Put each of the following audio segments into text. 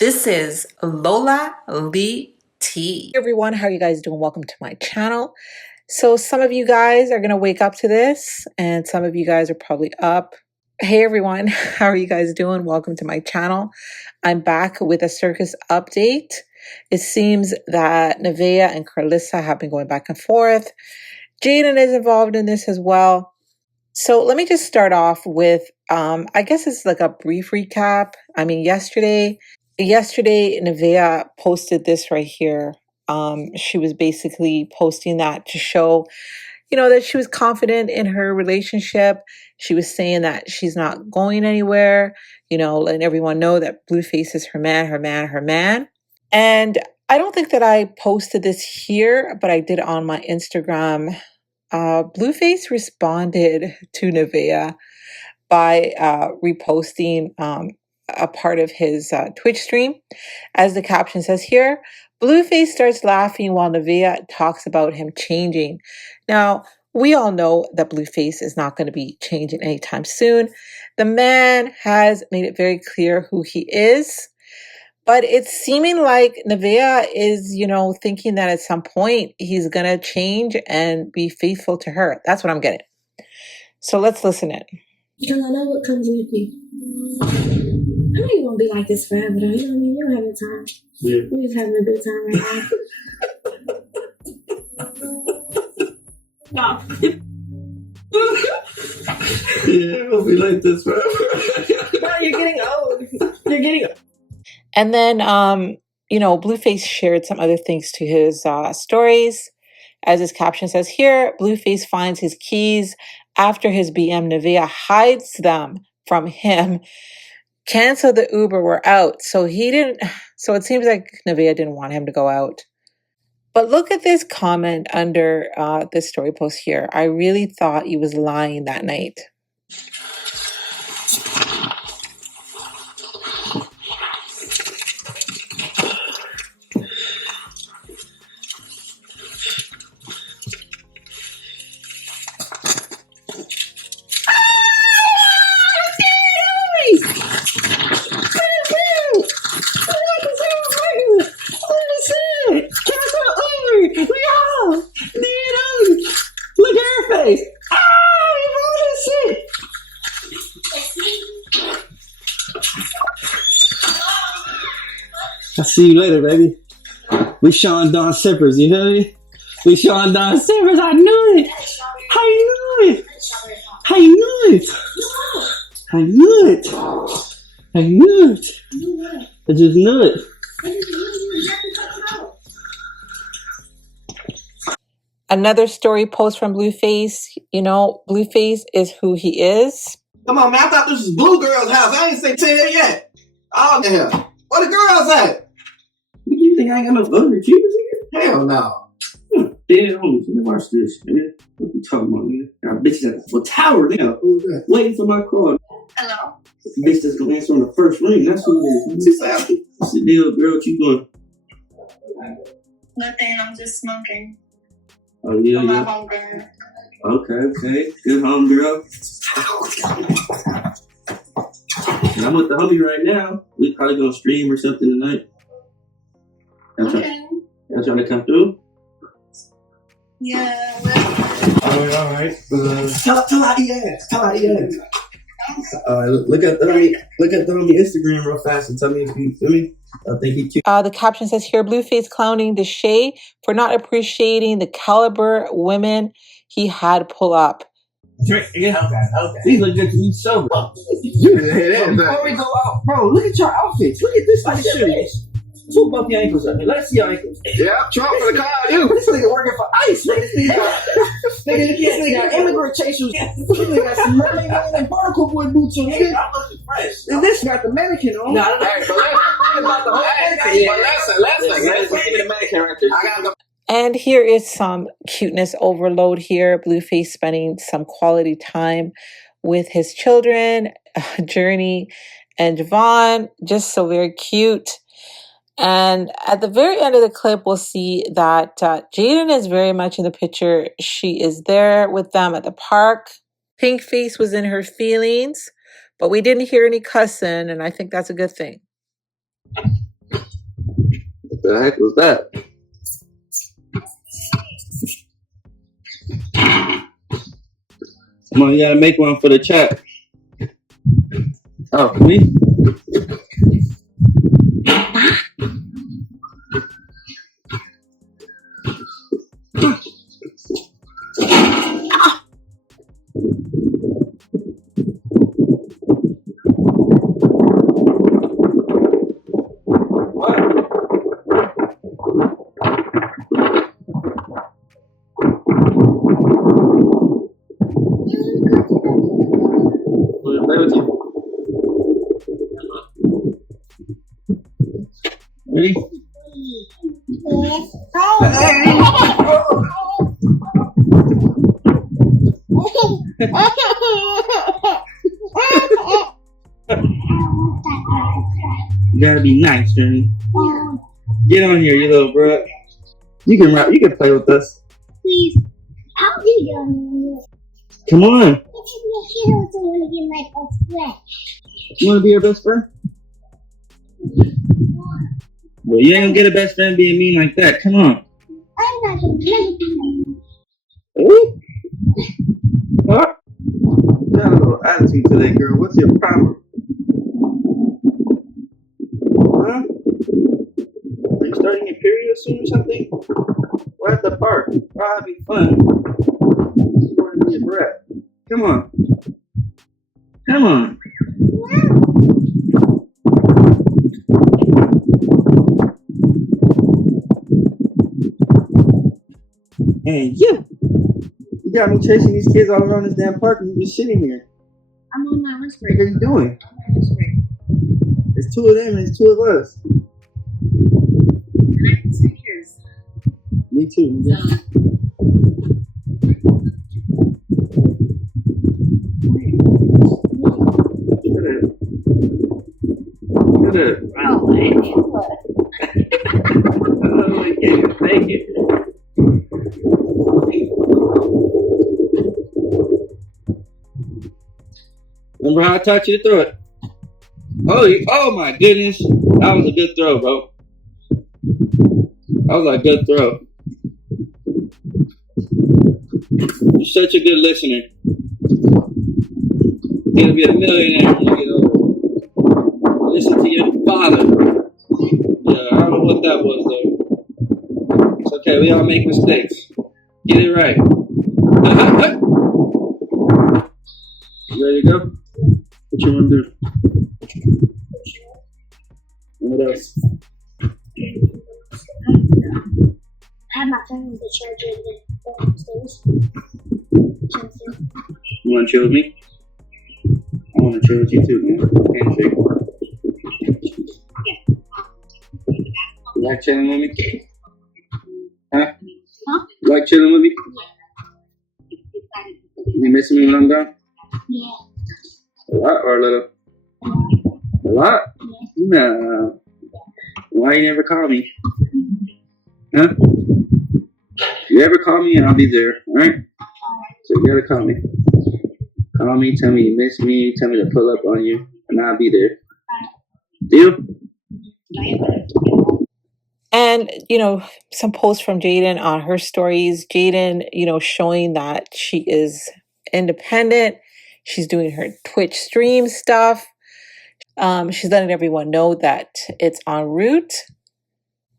This is Lola Lee T. Hey everyone, how are you guys doing? Welcome to my channel. So some of you guys are going to wake up to this and some of you guys are probably up. Hey everyone, how are you guys doing? Welcome to my channel. I'm back with a Circus update. It seems that Nivea and Karlissa have been going back and forth. Jaidyn is involved in this as well. So let me just start off with, I guess it's like a brief recap. I mean, yesterday, Nivea posted this right here. She was basically posting that to show, that she was confident in her relationship. She was saying that she's not going anywhere, letting everyone know that Blueface is her man, her man, her man. And I don't think that I posted this here, but I did on my Instagram. Blueface responded to Nivea by reposting a part of his Twitch stream. As the caption says here, Blueface starts laughing while Nivea talks about him changing. Now, we all know that Blueface is not going to be changing anytime soon. The man has made it very clear who he is. But it's seeming like Nivea is, thinking that at some point he's going to change and be faithful to her. That's what I'm getting. So let's listen in. Because I know what comes with you. I know you won't be like this forever, though. You know what I mean? You're having time. Yeah. We're just having a good time right now. No. Yeah, we'll be like this forever. No, you're getting old. You're getting old. And then, Blueface shared some other things to his stories. As his caption says here, Blueface finds his keys after his BM Nivea hides them from him. Cancel the Uber, we're out. So it seems like Nivea didn't want him to go out. But look at this comment under this story post here. I really thought he was lying that night. Look at her face. I'll see you later, baby. We Sean Don Sippers, you know me? We Sean Don Sippers. I knew it. I knew it. I knew it. I knew it. I knew it. I just knew it. Another story post from Blueface. Blueface is who he is. Come on, man. I thought this was Blue Girl's house. I ain't say 10 yet. Oh, the hell. Where the girls at? You think I ain't got no other kids here? Hell no. Dead homies. Watch this, man. What you talking about, man? Got bitches at the tower now. Waiting for my call. Hello? Bitch that's gonna answer on the first ring. That's who it is. What's the deal, girl? What you doing? Nothing. I'm just smoking. Oh, yeah, I'm yeah. my home girl. Okay. Good home, girl. And I'm with the homie right now. We probably gonna stream or something tonight. Okay. Y'all trying to come through? Yeah. All right. Tell how he ass. Look at the homie Instagram real fast and tell me if you feel me. I think he cute. The caption says here, Blueface clowning Deshae for not appreciating the caliber women he had pull up. Okay. These look good to me sober. Before we go out, bro, look at your outfits. Look at this shit. Two both your ankles up. Let's see your ankles. Yeah, Trump for the car. This nigga working for ICE, man. This nigga got immigrant chasers. This nigga got some Merlin and Barnacle Boy boots on. Nigga, I'm looking fresh. And this got the mannequin on. No, that's about the whole thing. Let's give me the mannequin right there. I got the. And here is some cuteness overload here. Blueface spending some quality time with his children, Journey and Javon. Just so very cute. And at the very end of the clip, we'll see that Jaidyn is very much in the picture. She is there with them at the park. Pink Face was in her feelings, but we didn't hear any cussing, and I think that's a good thing. The heck was that? Come on, you gotta make one for the chat. Oh, me? Play with you. Ready? You gotta be nice, Journey. Get on here, you little bro. You can rap. You can play with us. Please, I'll be done. Come on. She also want to be my best friend. You want to be your best friend? Well, you ain't gonna get a best friend being mean like that. Come on. I'm not going to Ooh. Huh? You got a little attitude today, girl. What's your problem? Huh? Are you starting your period soon or something? We're at the park. We're having fun. You're going to be a brat. Come on. Come on. And you got me chasing these kids all around this damn park and you're just sitting here. I'm on my lunch break. What are you doing? I'm on my lunch break. It's two of them and it's two of us. And I can sit yours. Me too. So. Look at it. Oh, I knew Oh, you can't even fake it. Remember how I taught you to throw it? Oh my goodness. That was a good throw, bro. That was a good throw. You're such a good listener. You're gonna be a millionaire when you get older. Listen to your father. Yeah, I don't know what that was though. It's okay, we all make mistakes. Get it right. You ready to go? What you wanna do? What else? I have my phone on the charger and then go upstairs. You wanna chill with me? I wanna chill with you too, man. Handshake. You like chilling with me? Huh? Huh? You like chilling with me? You missing me when I'm gone? Yeah. A lot or a little? A lot? No. Why you never call me? Huh? You ever call me and I'll be there, alright? So you gotta call me. Call me, tell me you miss me, tell me to pull up on you, and I'll be there. Deal? And, you know, some posts from Jaidyn on her stories. Jaidyn, you know, showing that she is independent. She's doing her Twitch stream stuff. She's letting everyone know that it's en route.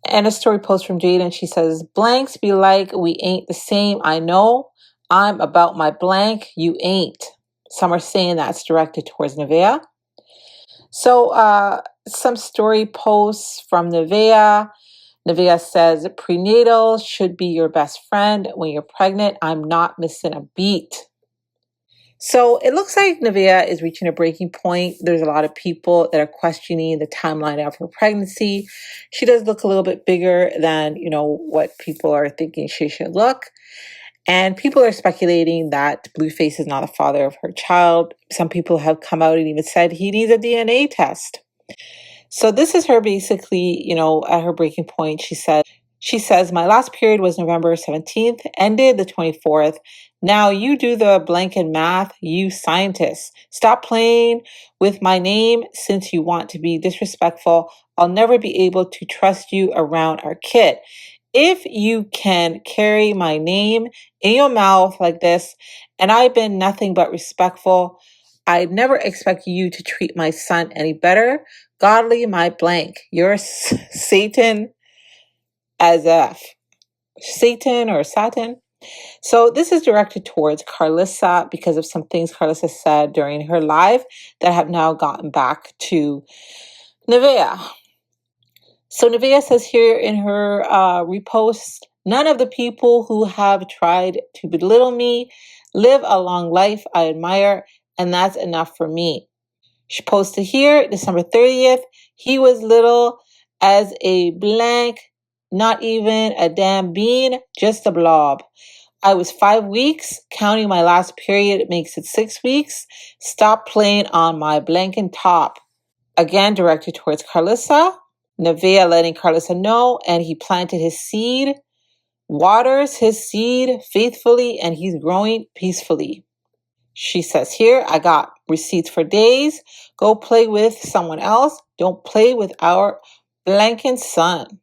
And a story post from Jaidyn. She says, blanks be like, we ain't the same. I know. I'm about my blank. You ain't. Some are saying that's directed towards Nivea. So some story posts from Nivea. Nivea says, prenatal should be your best friend when you're pregnant. I'm not missing a beat. So it looks like Nivea is reaching a breaking point. There's a lot of people that are questioning the timeline of her pregnancy. She does look a little bit bigger than, you know, what people are thinking she should look. And people are speculating that Blueface is not the father of her child. Some people have come out and even said he needs a DNA test. So this is her basically, you know, at her breaking point. She says, my last period was November 17th, ended the 24th. Now you do the blanket math, you scientists. Stop playing with my name since you want to be disrespectful. I'll never be able to trust you around our kid. If you can carry my name in your mouth like this, and I've been nothing but respectful, I'd never expect you to treat my son any better. Godly, my blank. You're Satan as F. Satan or Satan. So this is directed towards Karlissa because of some things Karlissa said during her live that have now gotten back to Nevaeh. So Nivea says here in her repost, none of the people who have tried to belittle me live a long life I admire, and that's enough for me. She posted here, December 30th, he was little as a blank, not even a damn bean, just a blob. I was 5 weeks, counting my last period makes it 6 weeks. Stop playing on my blanket top. Again, directed towards Karlissa. Nevaeh letting Karlissa know, and he planted his seed, waters his seed faithfully, and he's growing peacefully. She says here, I got receipts for days. Go play with someone else. Don't play with our blanket son.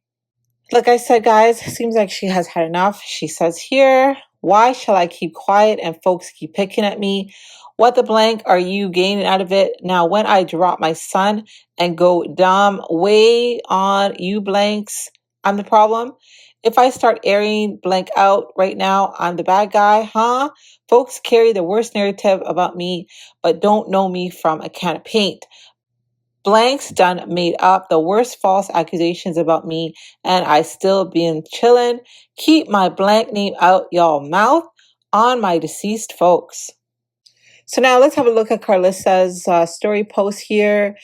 Like I said, guys, seems like she has had enough. She says here, why shall I keep quiet and folks keep picking at me? What the blank are you gaining out of it? Now, when I drop my son and go dumb way on you blanks, I'm the problem. If I start airing blank out right now, I'm the bad guy, huh? Folks carry the worst narrative about me, but don't know me from a can of paint. Blanks done made up the worst false accusations about me, and I still been chillin'. Keep my blank name out y'all mouth on my deceased folks. So now let's have a look at Karlissa's story post here.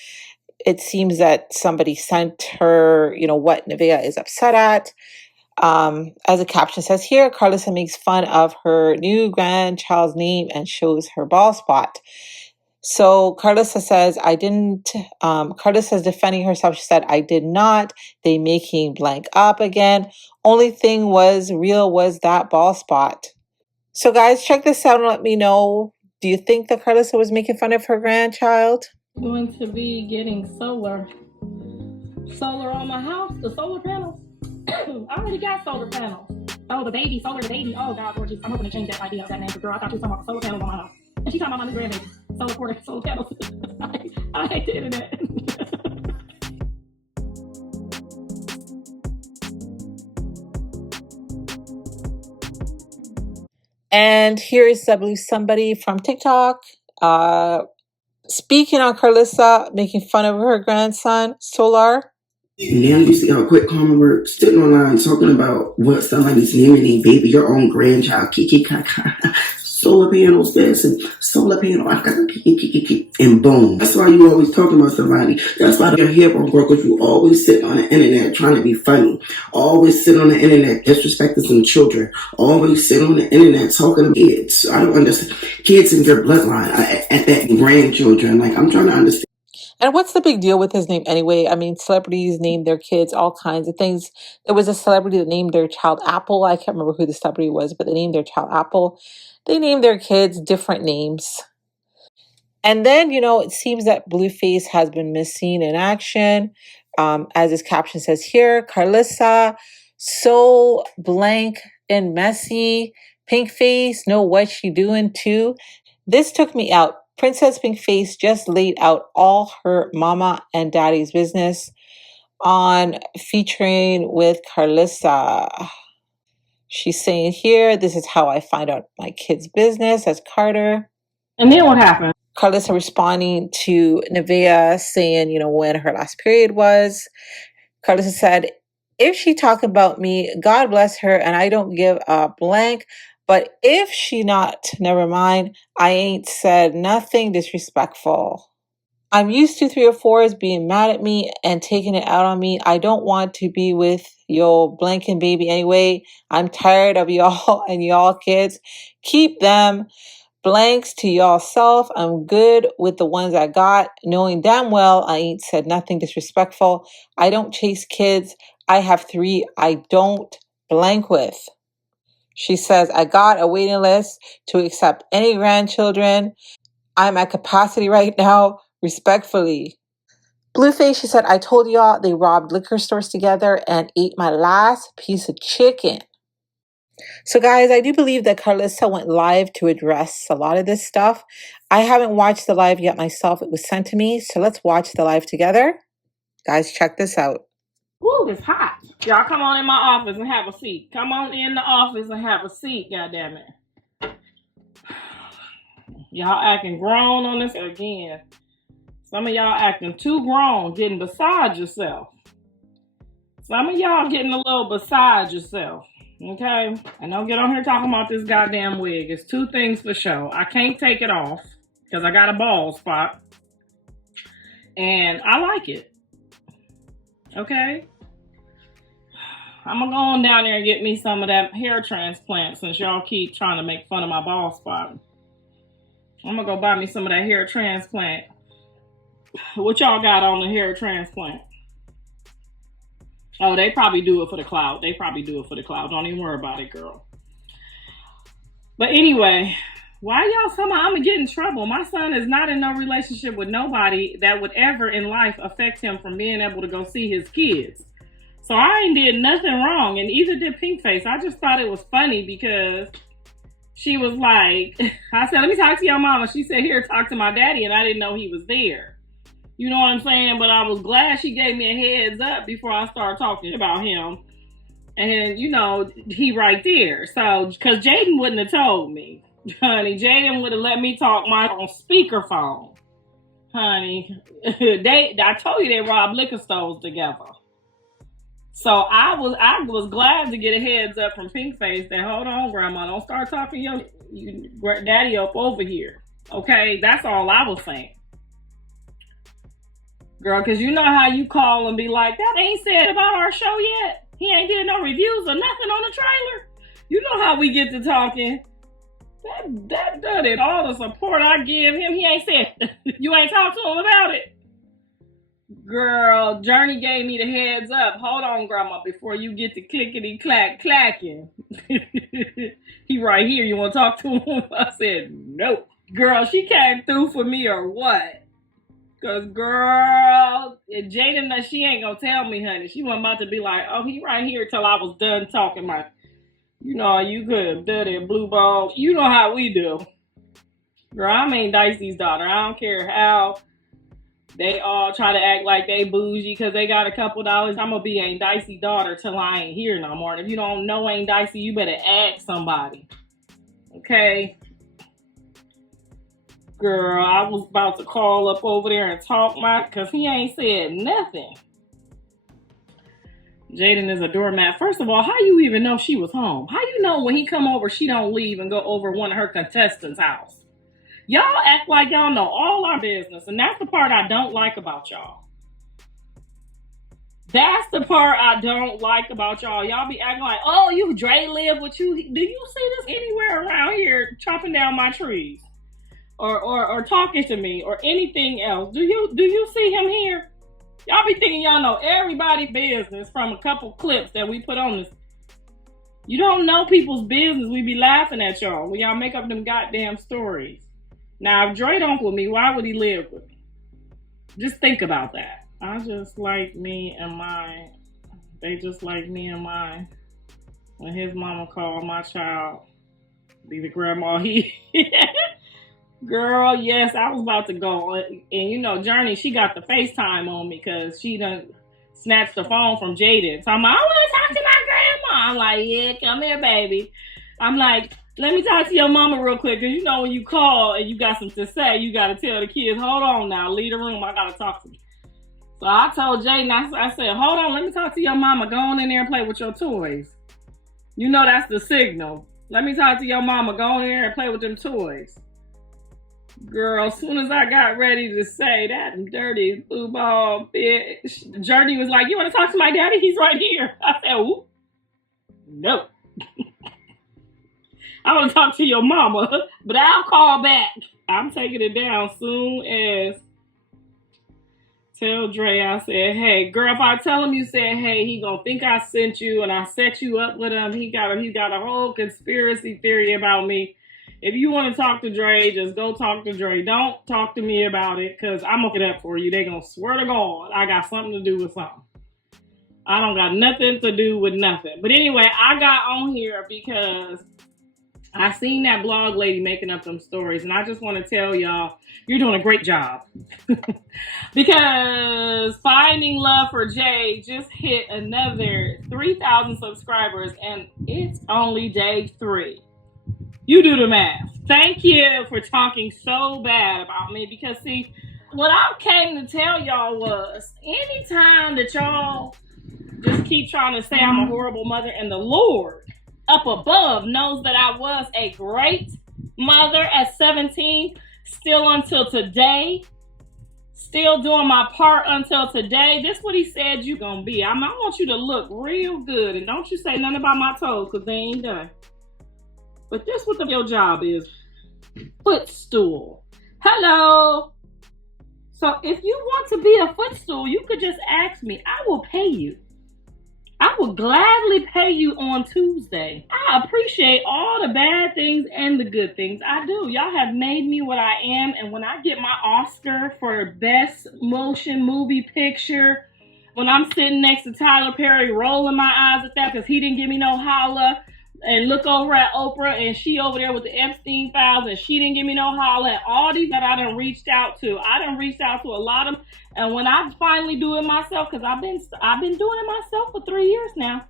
It seems that somebody sent her, what Nivea is upset at. As the caption says here, Karlissa makes fun of her new grandchild's name and shows her bald spot. So Karlissa says, I didn't, Karlissa's defending herself. She said, I did not. They making blank up again. Only thing was real was that bald spot. So guys, check this out and let me know. Do you think that Karlissa was making fun of her grandchild? Going to be getting solar on my house, the solar panels. I already got solar panels. Oh, the baby, solar the baby. Oh God, gorgeous. I'm hoping to change that idea of that name for girl. I thought you were talking about solar panels on my house. And she talking about my new grandbaby. Solar portal, solar panels. I hate the internet. And here is somebody from TikTok speaking on Karlissa, making fun of her grandson, Solar. Now you see how quick karma works. Sitting online talking about what somebody's naming a baby, your own grandchild, kiki kaka, solar panels this and solar panel, and boom. That's why you always talking about somebody. That's why your hair won't grow, because you always sit on the internet trying to be funny. Always sit on the internet disrespecting some children. Always sit on the internet talking to kids. I don't understand. Kids in your bloodline, at that grandchildren. Like, I'm trying to understand. And what's the big deal with his name anyway? I mean, celebrities name their kids all kinds of things. There was a celebrity that named their child Apple. I can't remember who the celebrity was, but they named their child Apple. They named their kids different names. And then, it seems that Blueface has been missing in action. As his caption says here, Karlissa, so blank and messy. Pink face, know what she doing too. This took me out. Princess Pink Face just laid out all her mama and daddy's business on featuring with Karlissa. She's saying here, this is how I find out my kid's business as Carter. And then what happened? Karlissa responding to Nivea saying, when her last period was. Karlissa said, if she talk about me, God bless her, and I don't give a blank. But if she not, never mind. I ain't said nothing disrespectful. I'm used to 3 or 4s being mad at me and taking it out on me. I don't want to be with your blanking baby anyway. I'm tired of y'all and y'all kids. Keep them blanks to y'all self. I'm good with the ones I got, knowing damn well I ain't said nothing disrespectful. I don't chase kids. I have 3 I don't blank with. She says, I got a waiting list to accept any grandchildren. I'm at capacity right now, respectfully. Blueface, she said, I told y'all they robbed liquor stores together and ate my last piece of chicken. So guys, I do believe that Karlissa went live to address a lot of this stuff. I haven't watched the live yet myself. It was sent to me. So let's watch the live together. Guys, check this out. Ooh, it's hot. Y'all come on in my office and have a seat. Come on in the office and have a seat, goddammit. Y'all acting grown on this again. Some of y'all acting too grown, getting beside yourself. Some of y'all getting a little beside yourself. Okay? And don't get on here talking about this goddamn wig. It's two things for sure. I can't take it off because I got a bald spot. And I like it. Okay? I'm gonna go on down there and get me some of that hair transplant since y'all keep trying to make fun of my bald spot. I'm gonna go buy me some of that hair transplant. What y'all got on the hair transplant? Oh, they probably do it for the clout. They probably do it for the clout. Don't even worry about it, girl. But anyway, why y'all somehow I'm gonna get in trouble? My son is not in no relationship with nobody that would ever in life affect him from being able to go see his kids. So I ain't did nothing wrong, and either did Pinkface. I just thought it was funny because she was like, I said, let me talk to your mama. She said, here, talk to my daddy, and I didn't know he was there. You know what I'm saying? But I was glad she gave me a heads up before I started talking about him. And, you know, he right there. So, because Jaidyn wouldn't have told me. Honey, Jaidyn would have let me talk my on speakerphone. Honey, I told you they robbed liquor stores together. So I was glad to get a heads up from Pinkface that, hold on, Grandma, don't start talking your daddy up over here. Okay, that's all I was saying. Girl, because you know how you call and be like, that ain't said about our show yet. He ain't did no reviews or nothing on the trailer. You know how we get to talking. That done it. All the support I give him, he ain't said, you ain't talked to him about it. Girl, Journey gave me the heads up. Hold on, Grandma, before you get the clickety clacking. He right here. You want to talk to him? I said, nope. Girl, she came through for me or what? Because, girl, Jaidyn, she ain't going to tell me, honey. She wasn't about to be like, oh, he right here till I was done talking my, you know, you could have done it, blue ball. You know how we do. Girl, I'm Ain't Dicey's daughter. I don't care how they all try to act like they bougie because they got a couple dollars. I'm going to be Ain't Dicey daughter till I ain't here no more. And if you don't know Ain't Dicey, you better ask somebody. Okay? Girl, I was about to call up over there and talk because he ain't said nothing. Jaidyn is a doormat. First of all, how you even know she was home? How you know when he come over, she don't leave and go over one of her contestants' house? Y'all act like y'all know all our business, and that's the part I don't like about y'all. That's the part I don't like about y'all. Y'all be acting like, oh, you Dre live with you. Do you see this anywhere around here chopping down my trees? Or talking to me or anything else? Do you see him here? Y'all be thinking y'all know everybody's business from a couple clips that we put on this. You don't know people's business. We be laughing at y'all when y'all make up them goddamn stories. Now, if Dre don't with me, why would he live with me? Just think about that. I just like me and mine. They just like me and mine. When his mama called my child, be the grandma he... Girl, yes, I was about to go. And you know, Journey, she got the FaceTime on me because she done snatched the phone from Jaidyn. So I'm like, I want to talk to my grandma. I'm like, yeah, come here, baby. I'm like, let me talk to your mama real quick. Because you know when you call and you got something to say, you got to tell the kids, hold on now, leave the room. I got to talk to you. So I told Jaidyn, I said, hold on, let me talk to your mama. Go on in there and play with your toys. You know that's the signal. Let me talk to your mama. Go on in there and play with them toys. Girl, as soon as I got ready to say that dirty blue ball bitch, Journey was like, you want to talk to my daddy? He's right here. I said, ooh, no. I want to talk to your mama, but I'll call back. I'm taking it down soon as Tell Dre I said, hey, girl, if I tell him you said, hey, he gonna think I sent you and I set you up with him. He got a whole conspiracy theory about me. If you want to talk to Dre, just go talk to Dre. Don't talk to me about it, because I'm gonna get up for you. They gonna swear to God I got something to do with something. I don't got nothing to do with nothing. But anyway, I got on here because I seen that blog lady making up them stories, and I just want to tell y'all, you're doing a great job. Because Finding Love for Jay just hit another 3,000 subscribers, and it's only day 3. You do the math. Thank you for talking so bad about me, because see, what I came to tell y'all was, anytime that y'all just keep trying to say I'm a horrible mother, and the Lord up above knows that I was a great mother at 17, still until today, still doing my part until today. This is what he said you gonna be. I want you to look real good, and don't you say nothing about my toes, because they ain't done. But this what your job is. Footstool. Hello. So if you want to be a footstool, you could just ask me. I will pay you. I will gladly pay you on Tuesday. I appreciate all the bad things and the good things. I do. Y'all have made me what I am. And when I get my Oscar for Best Motion Movie Picture, when I'm sitting next to Tyler Perry rolling my eyes at that because he didn't give me no holla, and look over at Oprah and she over there with the Epstein files and she didn't give me no holla, and all these that I done reached out to. I done reached out to a lot of them. And when I finally do it myself, because I've been doing it myself for 3 years now,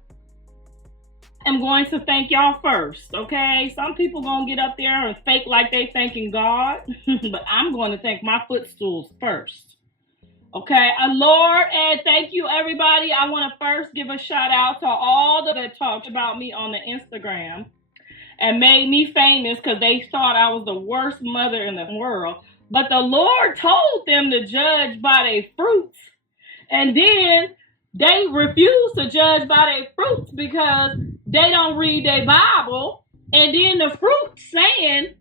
I'm going to thank y'all first, okay? Some people gonna get up there and fake like they thanking God, but I'm going to thank my footstools first. Okay, Lord, and thank you, everybody. I want to first give a shout out to all that talked about me on the Instagram and made me famous because they thought I was the worst mother in the world. But the Lord told them to judge by their fruits. And then they refused to judge by their fruits because they don't read their Bible. And then the fruit saying,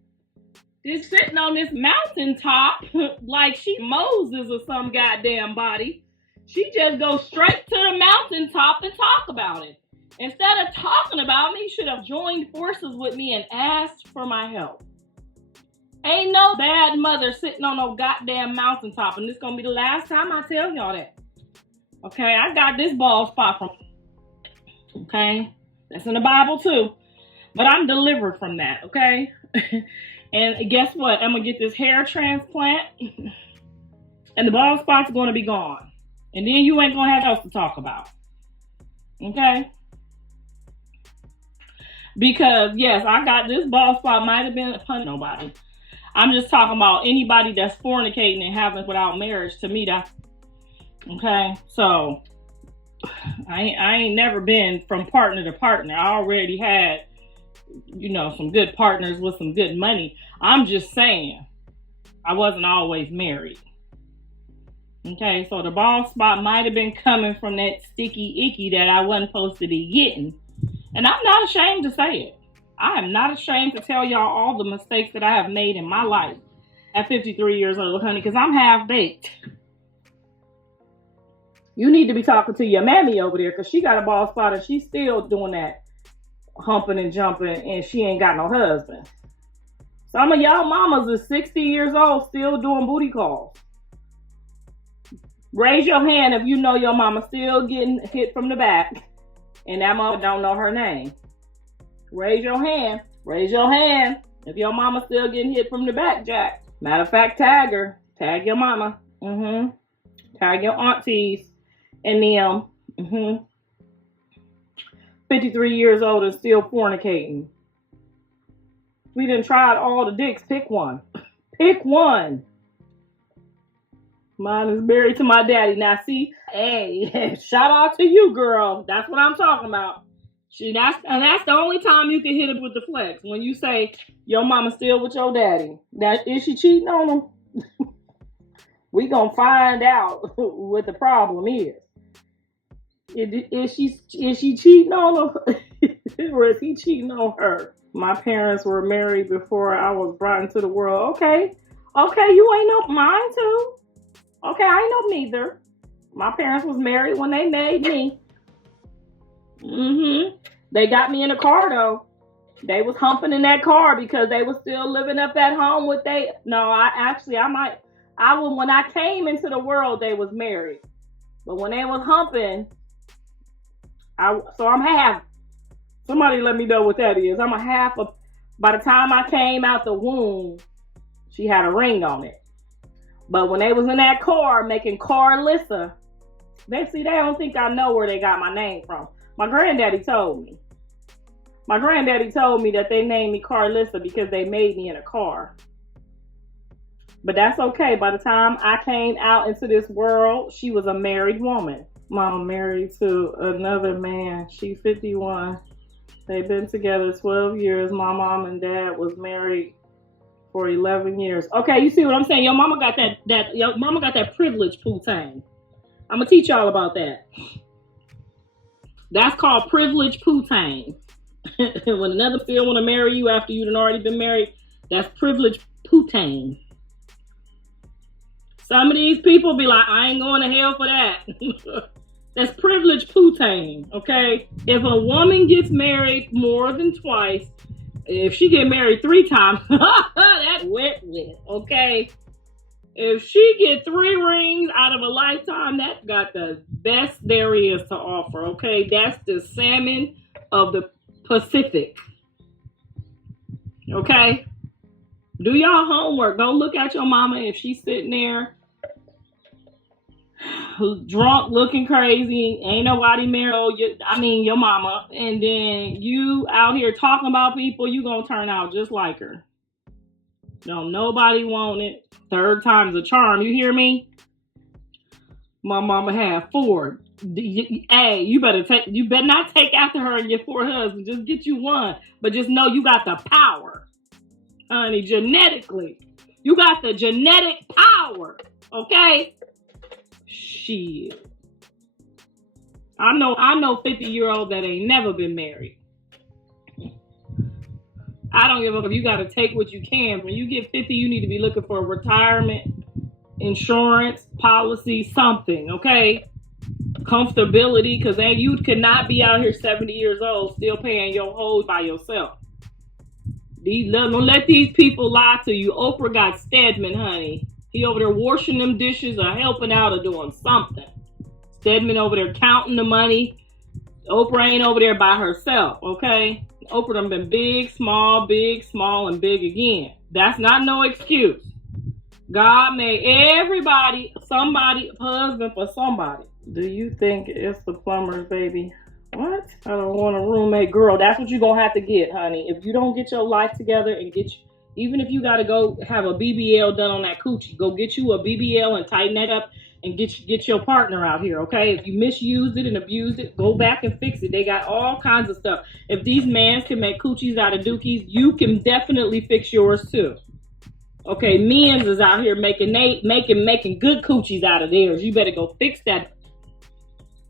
is sitting on this mountaintop like she Moses or some goddamn body. She just goes straight to the mountaintop and talk about it. Instead of talking about me, should have joined forces with me and asked for my help. Ain't no bad mother sitting on no goddamn mountaintop, and this gonna be the last time I tell y'all that. Okay, I got this bald spot from, okay? That's in the Bible too. But I'm delivered from that, okay? And guess what? I'm going to get this hair transplant and the bald spot's going to be gone. And then you ain't going to have else to talk about. Okay? Because, yes, I got this bald spot might have been upon nobody. I'm just talking about anybody that's fornicating and having it without marriage. To me, that. Okay? So, I ain't never been from partner to partner. I already had, some good partners with some good money. I'm just saying, I wasn't always married. Okay, so the bald spot might have been coming from that sticky icky that I wasn't supposed to be getting. And I'm not ashamed to say it. I am not ashamed to tell y'all all the mistakes that I have made in my life at 53 years old, honey, because I'm half-baked. You need to be talking to your mammy over there, because she got a bald spot and she's still doing that humping and jumping, and she ain't got no husband. Some of y'all mamas is 60 years old still doing booty calls. Raise your hand if you know your mama still getting hit from the back and that mama don't know her name. Raise your hand. Raise your hand if your mama still getting hit from the back, Jack. Matter of fact, tag her. Tag your mama. Tag your aunties and them. 53 years old and still fornicating. We done tried all the dicks. Pick one. Pick one. Mine is married to my daddy. Now see, hey, shout out to you, girl. That's what I'm talking about. That's the only time you can hit it with the flex. When you say your mama still with your daddy. Now, is she cheating on him? We gonna find out what the problem is. Is she cheating on him? Or is he cheating on her? My parents were married before I was brought into the world. Okay, you ain't no mine too. Okay, I ain't know neither. My parents was married when they made me. They got me in a car though. They was humping in that car because they was still living up at home with they. No, when I came into the world, they was married. But when they was humping, I'm half. Somebody let me know what that is. I'm a half of. By the time I came out the womb, she had a ring on it. But when they was in that car making Karlissa, they don't think I know where they got my name from. My granddaddy told me. My granddaddy told me that they named me Karlissa because they made me in a car. But that's okay. By the time I came out into this world, she was a married woman. Mom married to another man. She's 51. They've been together 12 years. My mom and dad was married for 11 years. Okay, you see what I'm saying? Your mama got that privilege poo-tang. I'm gonna teach y'all about that. That's called privilege poo-tang. When another female want to marry you after you'd already been married, that's privilege poo-tang. Some of these people be like, I ain't going to hell for that. That's privilege poo-tang, okay? If a woman gets married more than twice, if she get married 3 times, that's wet, okay? If she get 3 rings out of a lifetime, that's got the best there is to offer, okay? That's the salmon of the Pacific, okay? Do y'all homework. Go look at your mama if she's sitting there drunk, looking crazy, ain't nobody married. Your mama, and then you out here talking about people, you gonna turn out just like her. Don't nobody want it. 3rd time's a charm. You hear me? My mama had 4. Hey, you better not take after her and your 4 husbands. Just get you 1, but just know you got the power, honey. Genetically, you got the genetic power. Okay. Shit. I know 50-year-olds that ain't never been married. I don't give a fuck if you got to take what you can. When you get 50, you need to be looking for retirement, insurance, policy, something, okay? Comfortability, because you cannot be out here 70 years old still paying your whole by yourself. Don't let these people lie to you. Oprah got Stedman, honey. He over there washing them dishes or helping out or doing something. Stedman over there counting the money. Oprah ain't over there by herself, okay? Oprah done been big, small, and big again. That's not no excuse. God made everybody somebody husband for somebody. Do you think it's the plumber's baby? What? I don't want a roommate. Girl, that's what you're going to have to get, honey. If you don't get your life together and even if you got to go have a BBL done on that coochie, go get you a BBL and tighten that up and get your partner out here, okay? If you misused it and abused it, go back and fix it. They got all kinds of stuff. If these mans can make coochies out of dookies, you can definitely fix yours too. Okay, men's is out here making good coochies out of theirs. You better go fix that.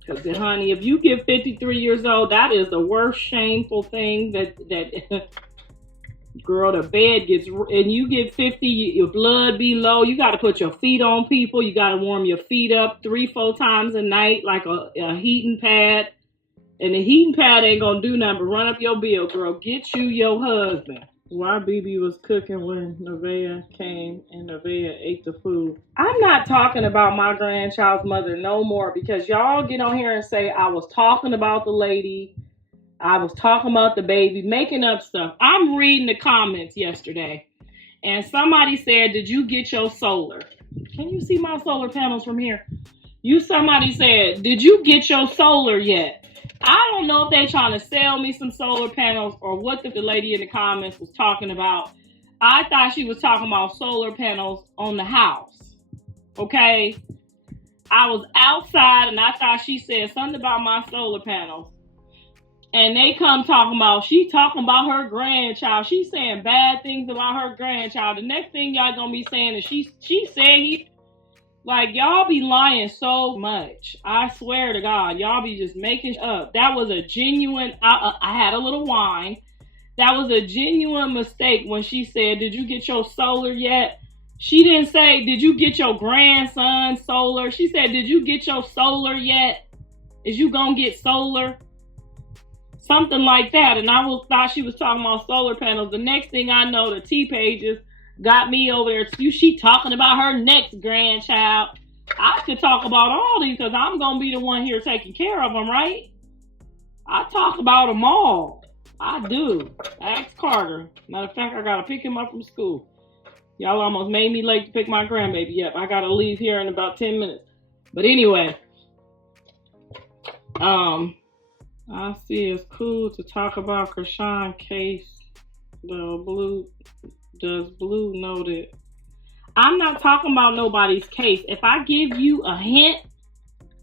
Because, honey, if you get 53 years old, that is the worst shameful thing that girl, the bed gets, and you get 50, your blood be low. You got to put your feet on people. You got to warm your feet up 3-4 times a night like a heating pad. And the heating pad ain't going to do nothing but run up your bill, girl. Get you your husband. Why BB was cooking when Nevaeh came and Nevaeh ate the food. I'm not talking about my grandchild's mother no more because y'all get on here and say I was talking about the lady. I was talking about the baby, making up stuff. I'm reading the comments yesterday and somebody said, did you get your solar? Can you see my solar panels from here? Somebody said, did you get your solar yet? I don't know if they trying to sell me some solar panels or what the lady in the comments was talking about. I thought she was talking about solar panels on the house. Okay. I was outside and I thought she said something about my solar panels. And they come she talking about her grandchild. She's saying bad things about her grandchild. The next thing y'all gonna be saying is she said like, y'all be lying so much. I swear to God, y'all be just making up. That was a genuine, I had a little wine. That was a genuine mistake when she said, did you get your solar yet? She didn't say, did you get your grandson solar? She said, did you get your solar yet? Is you gonna get solar? Something like that. And I thought she was talking about solar panels. The next thing I know, the T pages got me over there. She talking about her next grandchild. I could talk about all these because I'm gonna be the one here taking care of them, right? I talk about them all. I do. Ask Carter. Matter of fact, I gotta pick him up from school. Y'all almost made me late to pick my grandbaby up. I gotta leave here in about 10 minutes. But anyway, I see it's cool to talk about Chrisean case. Blue noted. I'm not talking about nobody's case. If I give you a hint,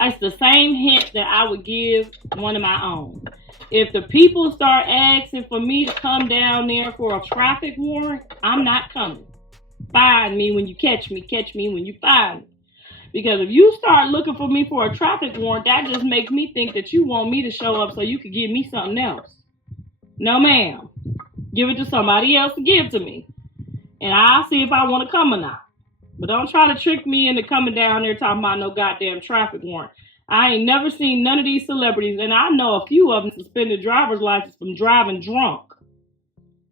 it's the same hint that I would give one of my own. If the people start asking for me to come down there for a traffic warrant, I'm not coming. Find me when you catch me when you find me. Because if you start looking for me for a traffic warrant, that just makes me think that you want me to show up so you could give me something else. No, ma'am. Give it to somebody else to give to me. And I'll see if I want to come or not. But don't try to trick me into coming down there talking about no goddamn traffic warrant. I ain't never seen none of these celebrities, and I know a few of them suspended driver's license from driving drunk.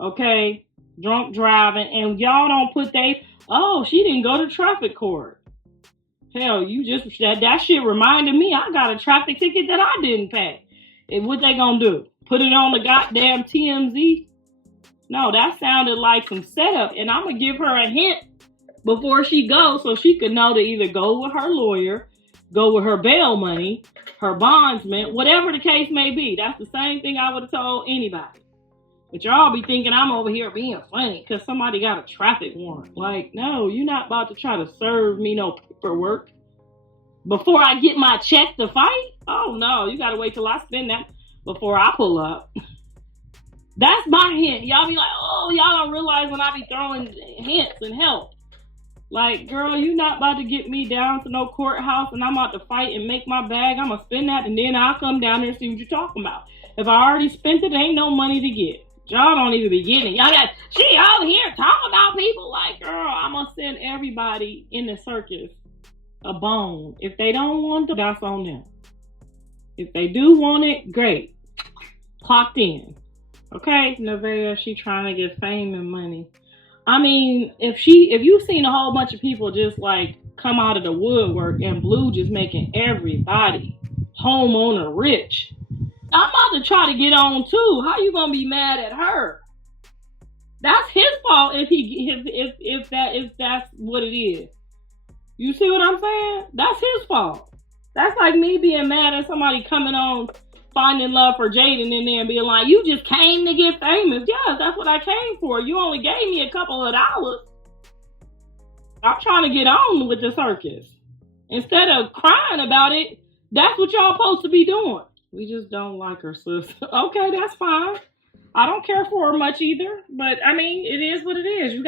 Okay? Drunk driving. And y'all don't put she didn't go to traffic court. Hell, that shit reminded me I got a traffic ticket that I didn't pay. And what they gonna do? Put it on the goddamn TMZ? No, that sounded like some setup. And I'm gonna give her a hint before she goes so she could know to either go with her lawyer, go with her bail money, her bondsman, whatever the case may be. That's the same thing I would have told anybody. But y'all be thinking I'm over here being funny because somebody got a traffic warrant. Like, no, you're not about to try to serve me no paperwork before I get my check to fight. Oh, no, you got to wait till I spend that before I pull up. That's my hint. Y'all be like, oh, y'all don't realize when I be throwing hints and help. Like, girl, you not about to get me down to no courthouse and I'm about to fight and make my bag. I'm going to spend that and then I'll come down there and see what you're talking about. If I already spent it, ain't no money to get. Y'all don't even be getting it. Y'all got, she over here talking about people like, girl, I'm going to send everybody in the circus a bone. If they don't want it, that's on them. If they do want it, great. Clocked in. Okay, Nevaeh, she trying to get fame and money. I mean, if you've seen a whole bunch of people just like come out of the woodwork and Blue just making everybody homeowner rich, I'm about to try to get on too. How you gonna be mad at her? That's his fault if that's what it is. You see what I'm saying? That's his fault. That's like me being mad at somebody coming on finding love for Jaidyn in there and being like, you just came to get famous. Yes, that's what I came for. You only gave me a couple of dollars. I'm trying to get on with the circus. Instead of crying about it, that's what y'all supposed to be doing. We just don't like her, sis. Okay, that's fine. I don't care for her much either. But, I mean, it is what it is. You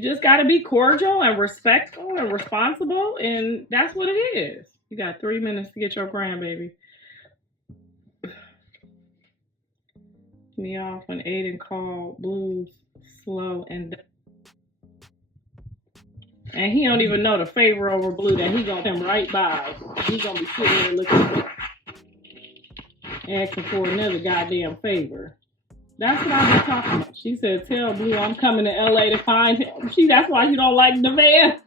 just got to be cordial and respectful and responsible. And that's what it is. You got 3 minutes to get your grandbaby. Me off when Aiden called Blues slow and he don't even know the favor over Blue that he gonna come right by. He gonna be sitting there looking asking for another goddamn favor. That's what I be talking about. She said, tell Blue I'm coming to LA to find him. That's why you don't like Nivea.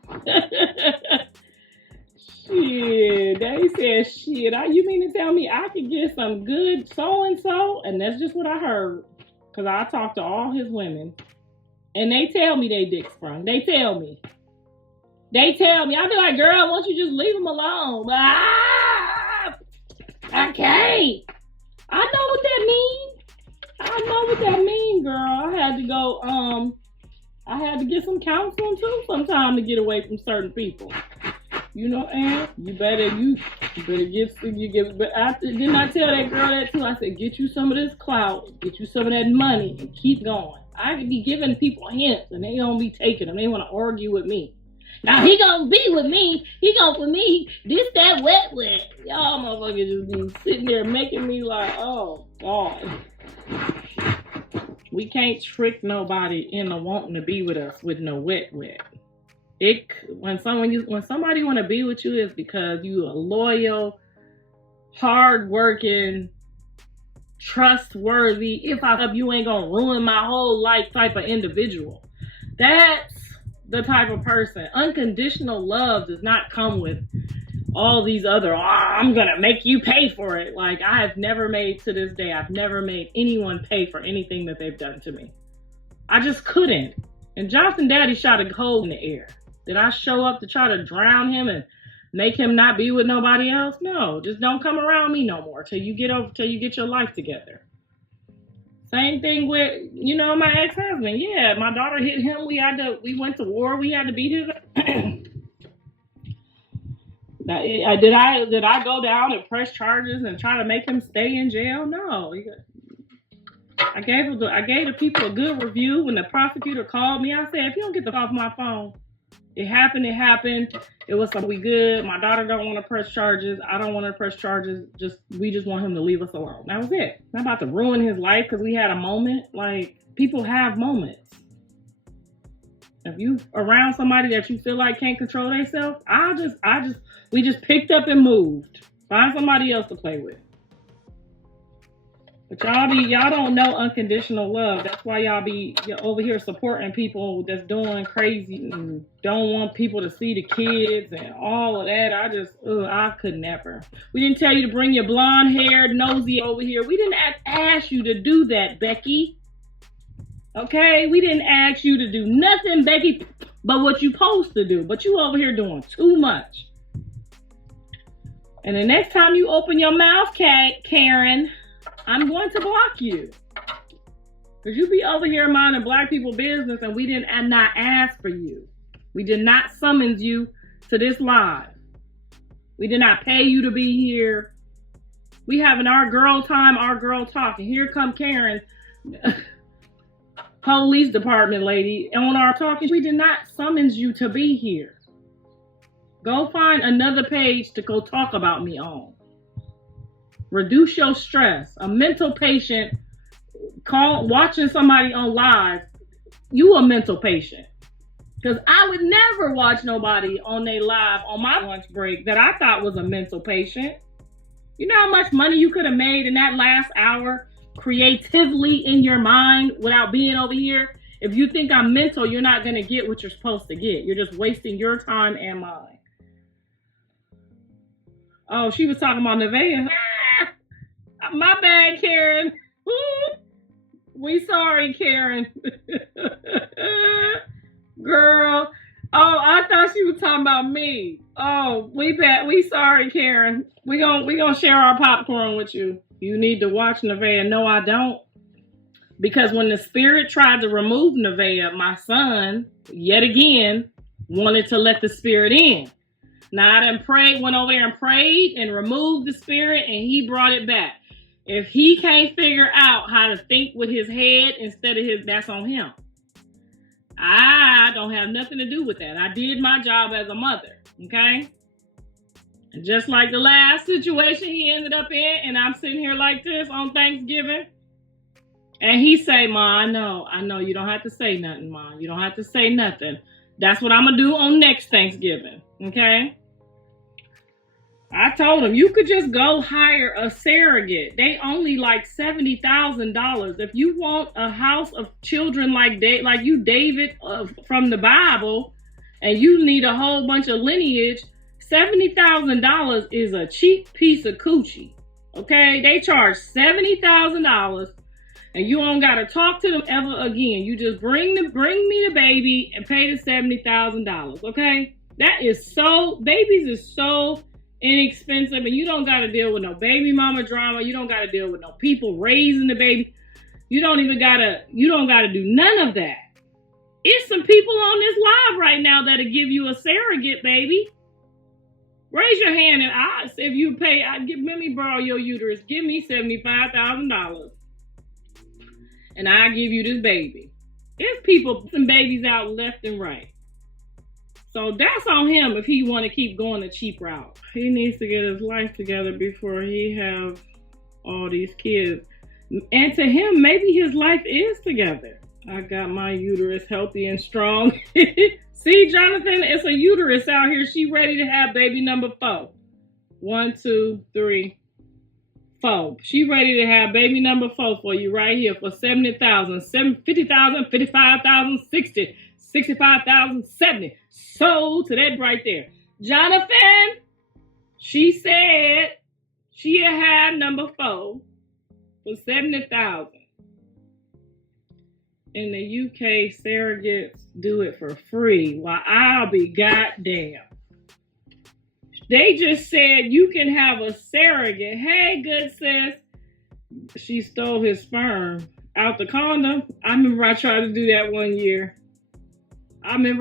Shit, they said shit. You mean to tell me I could get some good so-and-so? And that's just what I heard. Because I talked to all his women. And they tell me they dick sprung. They tell me. I be like, girl, why don't you just leave them alone? I can't. I know what that mean, girl. I had to go, I had to get some counseling too sometime to get away from certain people. You know, and you better get, but didn't I tell that girl that too? I said, get you some of this clout, get you some of that money, and keep going. I could be giving people hints, and they don't be taking them. They want to argue with me. Now he gonna be with me. He gonna for me. This that wet. Y'all motherfuckers just be sitting there making me like, oh God. We can't trick nobody into wanting to be with us with no wet. When somebody want to be with you, is because you are loyal, hardworking, trustworthy. If I up, you ain't gonna ruin my whole life type of individual. That's the type of person. Unconditional love does not come with all these other, I'm gonna make you pay for it. Like, I have never made, to this day, I've never made anyone pay for anything that they've done to me. I just couldn't. And Johnson Daddy shot a hole in the air. Did I show up to try to drown him and make him not be with nobody else? No, just don't come around me no more till you get your life together. Same thing with, my ex-husband. Yeah, my daughter hit him. We went to war. We had to beat his. Did I go down and press charges and try to make him stay in jail? No. I gave the people a good review. When the prosecutor called me, I said, if you don't get the off my phone, it happened. It was something we good. My daughter don't want to press charges. I don't want to press charges. We just want him to leave us alone. That was it. Not about to ruin his life because we had a moment. Like, people have moments. If you around somebody that you feel like can't control themselves, we just picked up and moved. Find somebody else to play with. But y'all don't know unconditional love. That's why you're over here supporting people that's doing crazy and don't want people to see the kids and all of that. I could never. We didn't tell you to bring your blonde haired nosy over here. We didn't ask you to do that, Becky. Okay? We didn't ask you to do nothing, Becky, but what you supposed to do. But you over here doing too much. And the next time you open your mouth, Karen, I'm going to block you. Because you be over here minding black people business and we did not ask for you. We did not summons you to this live. We did not pay you to be here. We having our girl time, our girl talk. And here come Karen, police department lady, on our talking. We did not summons you to be here. Go find another page to go talk about me on. Reduce your stress. A mental patient watching somebody on live, you a mental patient. Because I would never watch nobody on their live on my lunch break that I thought was a mental patient. You know how much money you could have made in that last hour creatively in your mind without being over here? If you think I'm mental, you're not going to get what you're supposed to get. You're just wasting your time and mine. Oh, she was talking about Nevaeh. My bad, Karen. We sorry, Karen. Girl. Oh, I thought she was talking about me. Oh, we sorry, Karen. We gonna share our popcorn with you. You need to watch Nevaeh. No, I don't. Because when the spirit tried to remove Nevaeh, my son, yet again, wanted to let the spirit in. Now, I done went over there and prayed and removed the spirit, and he brought it back. If he can't figure out how to think with his head instead of that's on him. I don't have nothing to do with that. I did my job as a mother, okay? And just like the last situation he ended up in, and I'm sitting here like this on Thanksgiving, and he say, Ma, I know, you don't have to say nothing, Ma. You don't have to say nothing. That's what I'm going to do on next Thanksgiving, okay? I told him, you could just go hire a surrogate. They only like $70,000. If you want a house of children like you, David, from the Bible, and you need a whole bunch of lineage, $70,000 is a cheap piece of coochie. Okay? They charge $70,000, and you don't got to talk to them ever again. You just bring me the baby and pay the $70,000. Okay? Babies is so inexpensive, and you don't got to deal with no baby mama drama. You don't got to deal with no people raising the baby. You don't got to do none of that. It's some people on this live right now that'll give you a surrogate, baby. Raise your hand and if you pay, let me borrow your uterus. Give me $75,000 and I give you this baby. There's people putting babies out left and right. So that's on him if he want to keep going the cheap route. He needs to get his life together before he have all these kids. And to him, maybe his life is together. I got my uterus healthy and strong. See, Jonathan, it's a uterus out here. She ready to have baby number 4. 1, 2, 3, 4. She ready to have baby number 4 for you right here for 70,000, 50,000, 55,000, 60, 65,000, 70. Sold to that right there. Jonathan, she said she'll have number 4 for 70,000. In the UK, surrogates do it for free. While I'll be goddamn. They just said you can have a surrogate. Hey, good sis. She stole his sperm out the condom. I remember I tried to do that one year. Honey.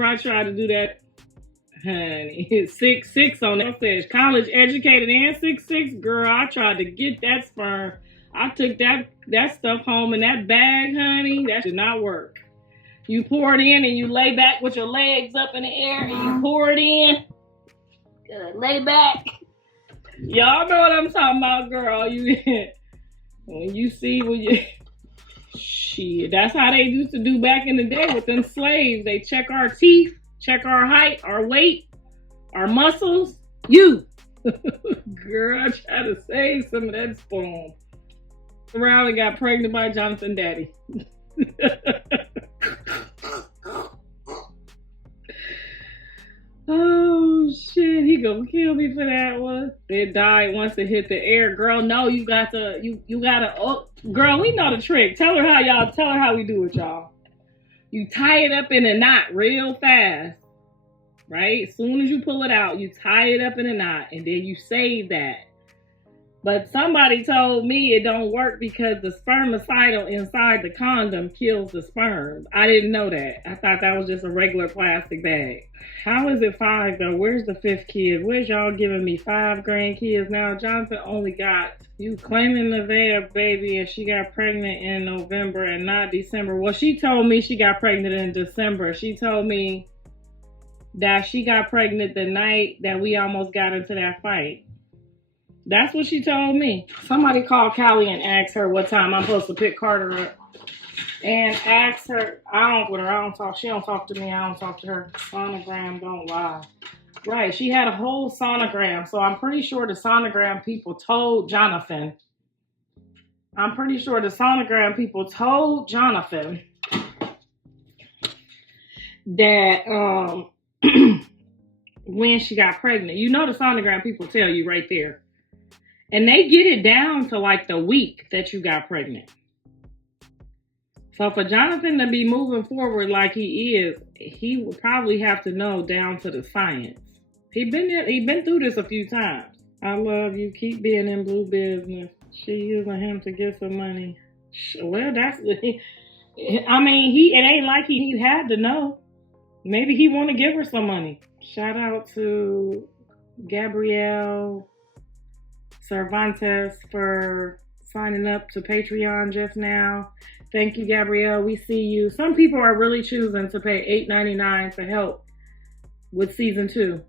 6'6" on that. Says college educated and 6'6". Girl, I tried to get that sperm. I took that stuff home in that bag, honey. That did not work. You pour it in and you lay back with your legs up in the air and you pour it in. Good. Lay back. Y'all know what I'm talking about, girl. When you shit, that's how they used to do back in the day with them slaves. They check our teeth, check our height, our weight, our muscles. You. Girl, I tried to save some of that sperm. Around and got pregnant by Jonathan Daddy. Oh shit, he gonna kill me for that one. It died once it hit the air. Girl, no, you gotta girl, we know the trick. Tell her how we do it, y'all. You tie it up in a knot real fast. Right? As soon as you pull it out, you tie it up in a knot and then you save that. But somebody told me it don't work because the spermicidal inside the condom kills the sperm. I didn't know that. I thought that was just a regular plastic bag. How is it 5 though? Where's the 5th kid? Where's y'all giving me 5 grandkids now? Jonathan only got, you claiming Nevaeh baby and she got pregnant in November and not December. Well, she told me she got pregnant in December. She told me that she got pregnant the night that we almost got into that fight. That's what she told me. Somebody called Callie and asked her what time I'm supposed to pick Carter up. And asked her, I don't talk. She don't talk to me. I don't talk to her. Sonogram don't lie. Right, she had a whole sonogram. So I'm pretty sure the sonogram people told Jonathan. That when she got pregnant. You know the sonogram people tell you right there. And they get it down to like the week that you got pregnant. So for Jonathan to be moving forward like he is, he would probably have to know down to the science. He been through this a few times. I love you. Keep being in blue business. She using him to get some money. Well, it ain't like he had to know. Maybe he want to give her some money. Shout out to Gabrielle Cervantes for signing up to Patreon just now. Thank you, Gabrielle. We see you. Some people are really choosing to pay $8.99 to help with season 2.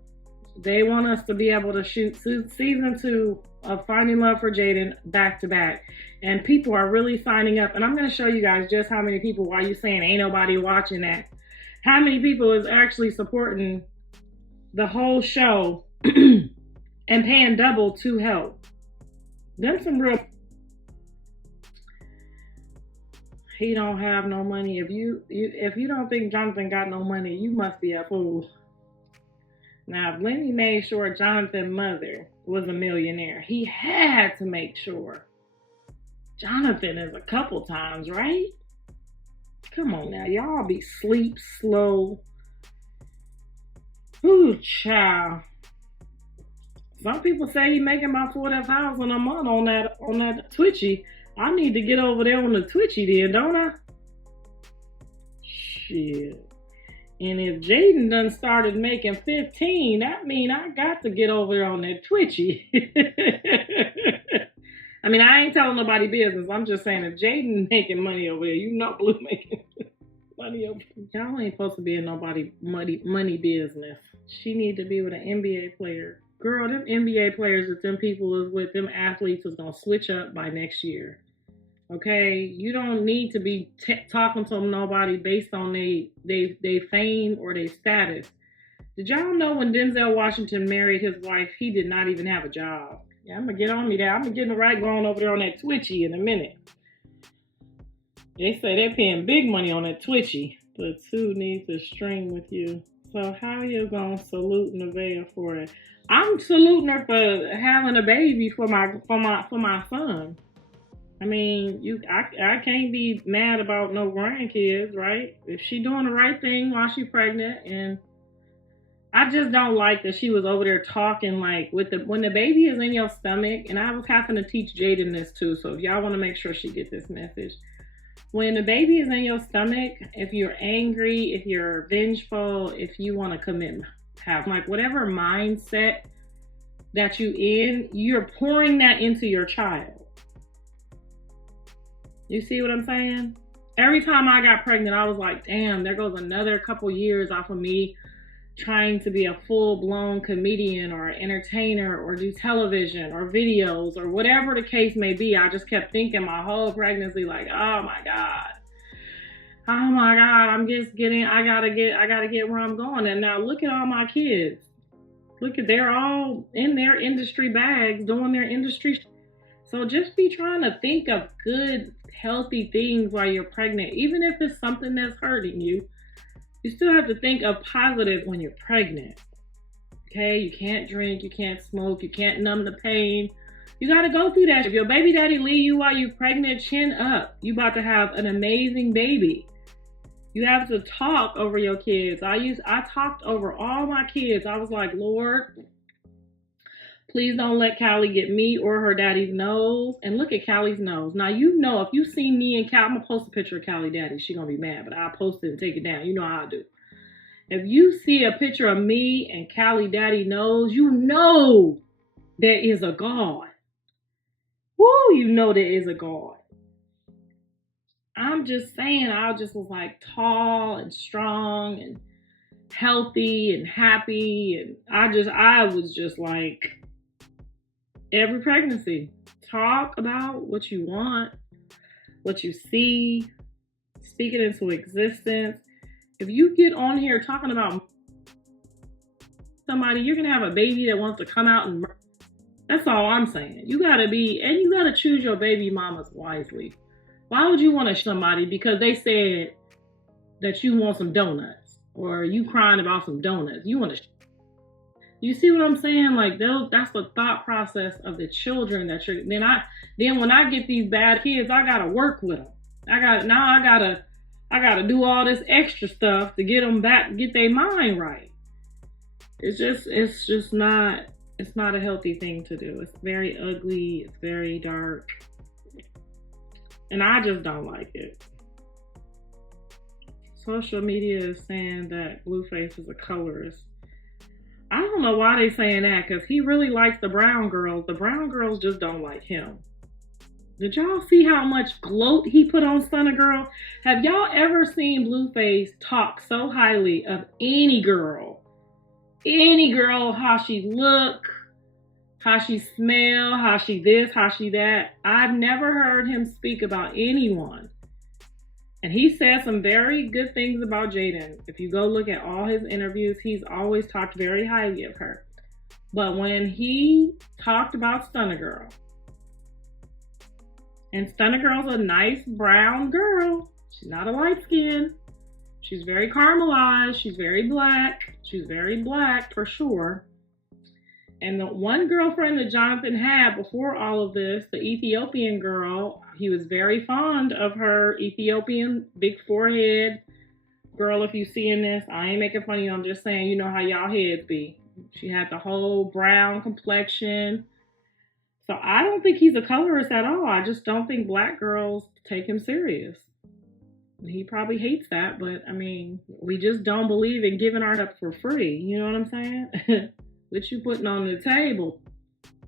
They want us to be able to shoot season 2 of Finding Love for Jayden back to back. And people are really signing up. And I'm going to show you guys just how many people, while you saying ain't nobody watching that, how many people is actually supporting the whole show and paying double to help. Them some real. He don't have no money. If you don't think Jonathan got no money, you must be a fool. Now, if Lenny made sure Jonathan's mother was a millionaire, he had to make sure Jonathan is a couple times, right? Come on now, y'all be sleep slow. Ooh, child. Some people say he making about $40,000 a month on that Twitchy. I need to get over there on the Twitchy then, don't I? Shit. And if Jayden done started making 15, that mean I got to get over there on that Twitchy. I mean, I ain't telling nobody business. I'm just saying if Jayden making money over there, you know Blue making money over there. Y'all ain't supposed to be in nobody money business. She need to be with an NBA player. Girl, them NBA players that them people is with, them athletes is going to switch up by next year. Okay, you don't need to be talking to nobody based on they fame or their status. Did y'all know when Denzel Washington married his wife, he did not even have a job? Yeah, I'm gonna get on me there. I'm gonna get the right going over there on that Twitchy in a minute. They say they're paying big money on that Twitchy, but who needs to stream with you? So how you gonna salute Nevaeh for it? I'm saluting her for having a baby for my son. I mean, I can't be mad about no grandkids, right? If she doing the right thing while she's pregnant, and I just don't like that she was over there talking like when the baby is in your stomach, and I was having to teach Jaidyn this too, so if y'all want to make sure she get this message. When the baby is in your stomach, if you're angry, if you're vengeful, if you want to commit, have like whatever mindset that you're pouring that into your child. You see what I'm saying? Every time I got pregnant, I was like, damn, there goes another couple years off of me trying to be a full-blown comedian or entertainer or do television or videos or whatever the case may be. I just kept thinking my whole pregnancy like, oh my God, I'm just getting, I gotta get where I'm going. And now look at all my kids. Look at, they're all in their industry bags doing their industry. So just be trying to think of good, healthy things while you're pregnant. Even if it's something that's hurting you, you still have to think of positive when you're pregnant. Okay, you can't drink, you can't smoke, you can't numb the pain. You gotta go through that. If your baby daddy leave you while you're pregnant, chin up. You about to have an amazing baby. You have to talk over your kids. I talked over all my kids. I was like, Lord, please don't let Callie get me or her daddy's nose. And look at Callie's nose. Now, you know, if you see me and Callie, I'm going to post a picture of Callie daddy. She's going to be mad, but I'll post it and take it down. You know how I do. If you see a picture of me and Callie daddy nose, you know there is a God. Woo, you know there is a God. I'm just saying, I just was like tall and strong and healthy and happy. And I was just like, every pregnancy, talk about what you want, what you see, speak it into existence. If you get on here talking about somebody, you're going to have a baby that wants to come out and murder. That's all I'm saying. You got to choose your baby mamas wisely. Why would you want to somebody because they said that you want some donuts or you crying about some donuts? You see what I'm saying? Like that's the thought process of the children that you're. Then when I get these bad kids, I gotta work with them. I gotta do all this extra stuff to get them back, get their mind right. It's not a healthy thing to do. It's very ugly. It's very dark. And I just don't like it. Social media is saying that Blueface is a colorist. I don't know why they saying that, because he really likes the brown girls. The brown girls just don't like him. Did y'all see how much gloat he put on Stunna Girl? Have y'all ever seen Blueface talk so highly of any girl? Any girl, how she look, how she smell, how she this, how she that. I've never heard him speak about anyone. And he said some very good things about Jaidyn. If you go look at all his interviews, he's always talked very highly of her. But when he talked about Stunna Girl, and Stunna Girl's a nice brown girl. She's not a light skin. She's very caramelized. She's very black. She's very black for sure. And the one girlfriend that Jonathan had before all of this, the Ethiopian girl, he was very fond of her. Ethiopian, big forehead. Girl, if you seeing this, I ain't making fun of you. I'm just saying, you know how y'all heads be. She had the whole brown complexion. So I don't think he's a colorist at all. I just don't think black girls take him serious. He probably hates that, but I mean, we just don't believe in giving art up for free. You know what I'm saying? What you putting on the table?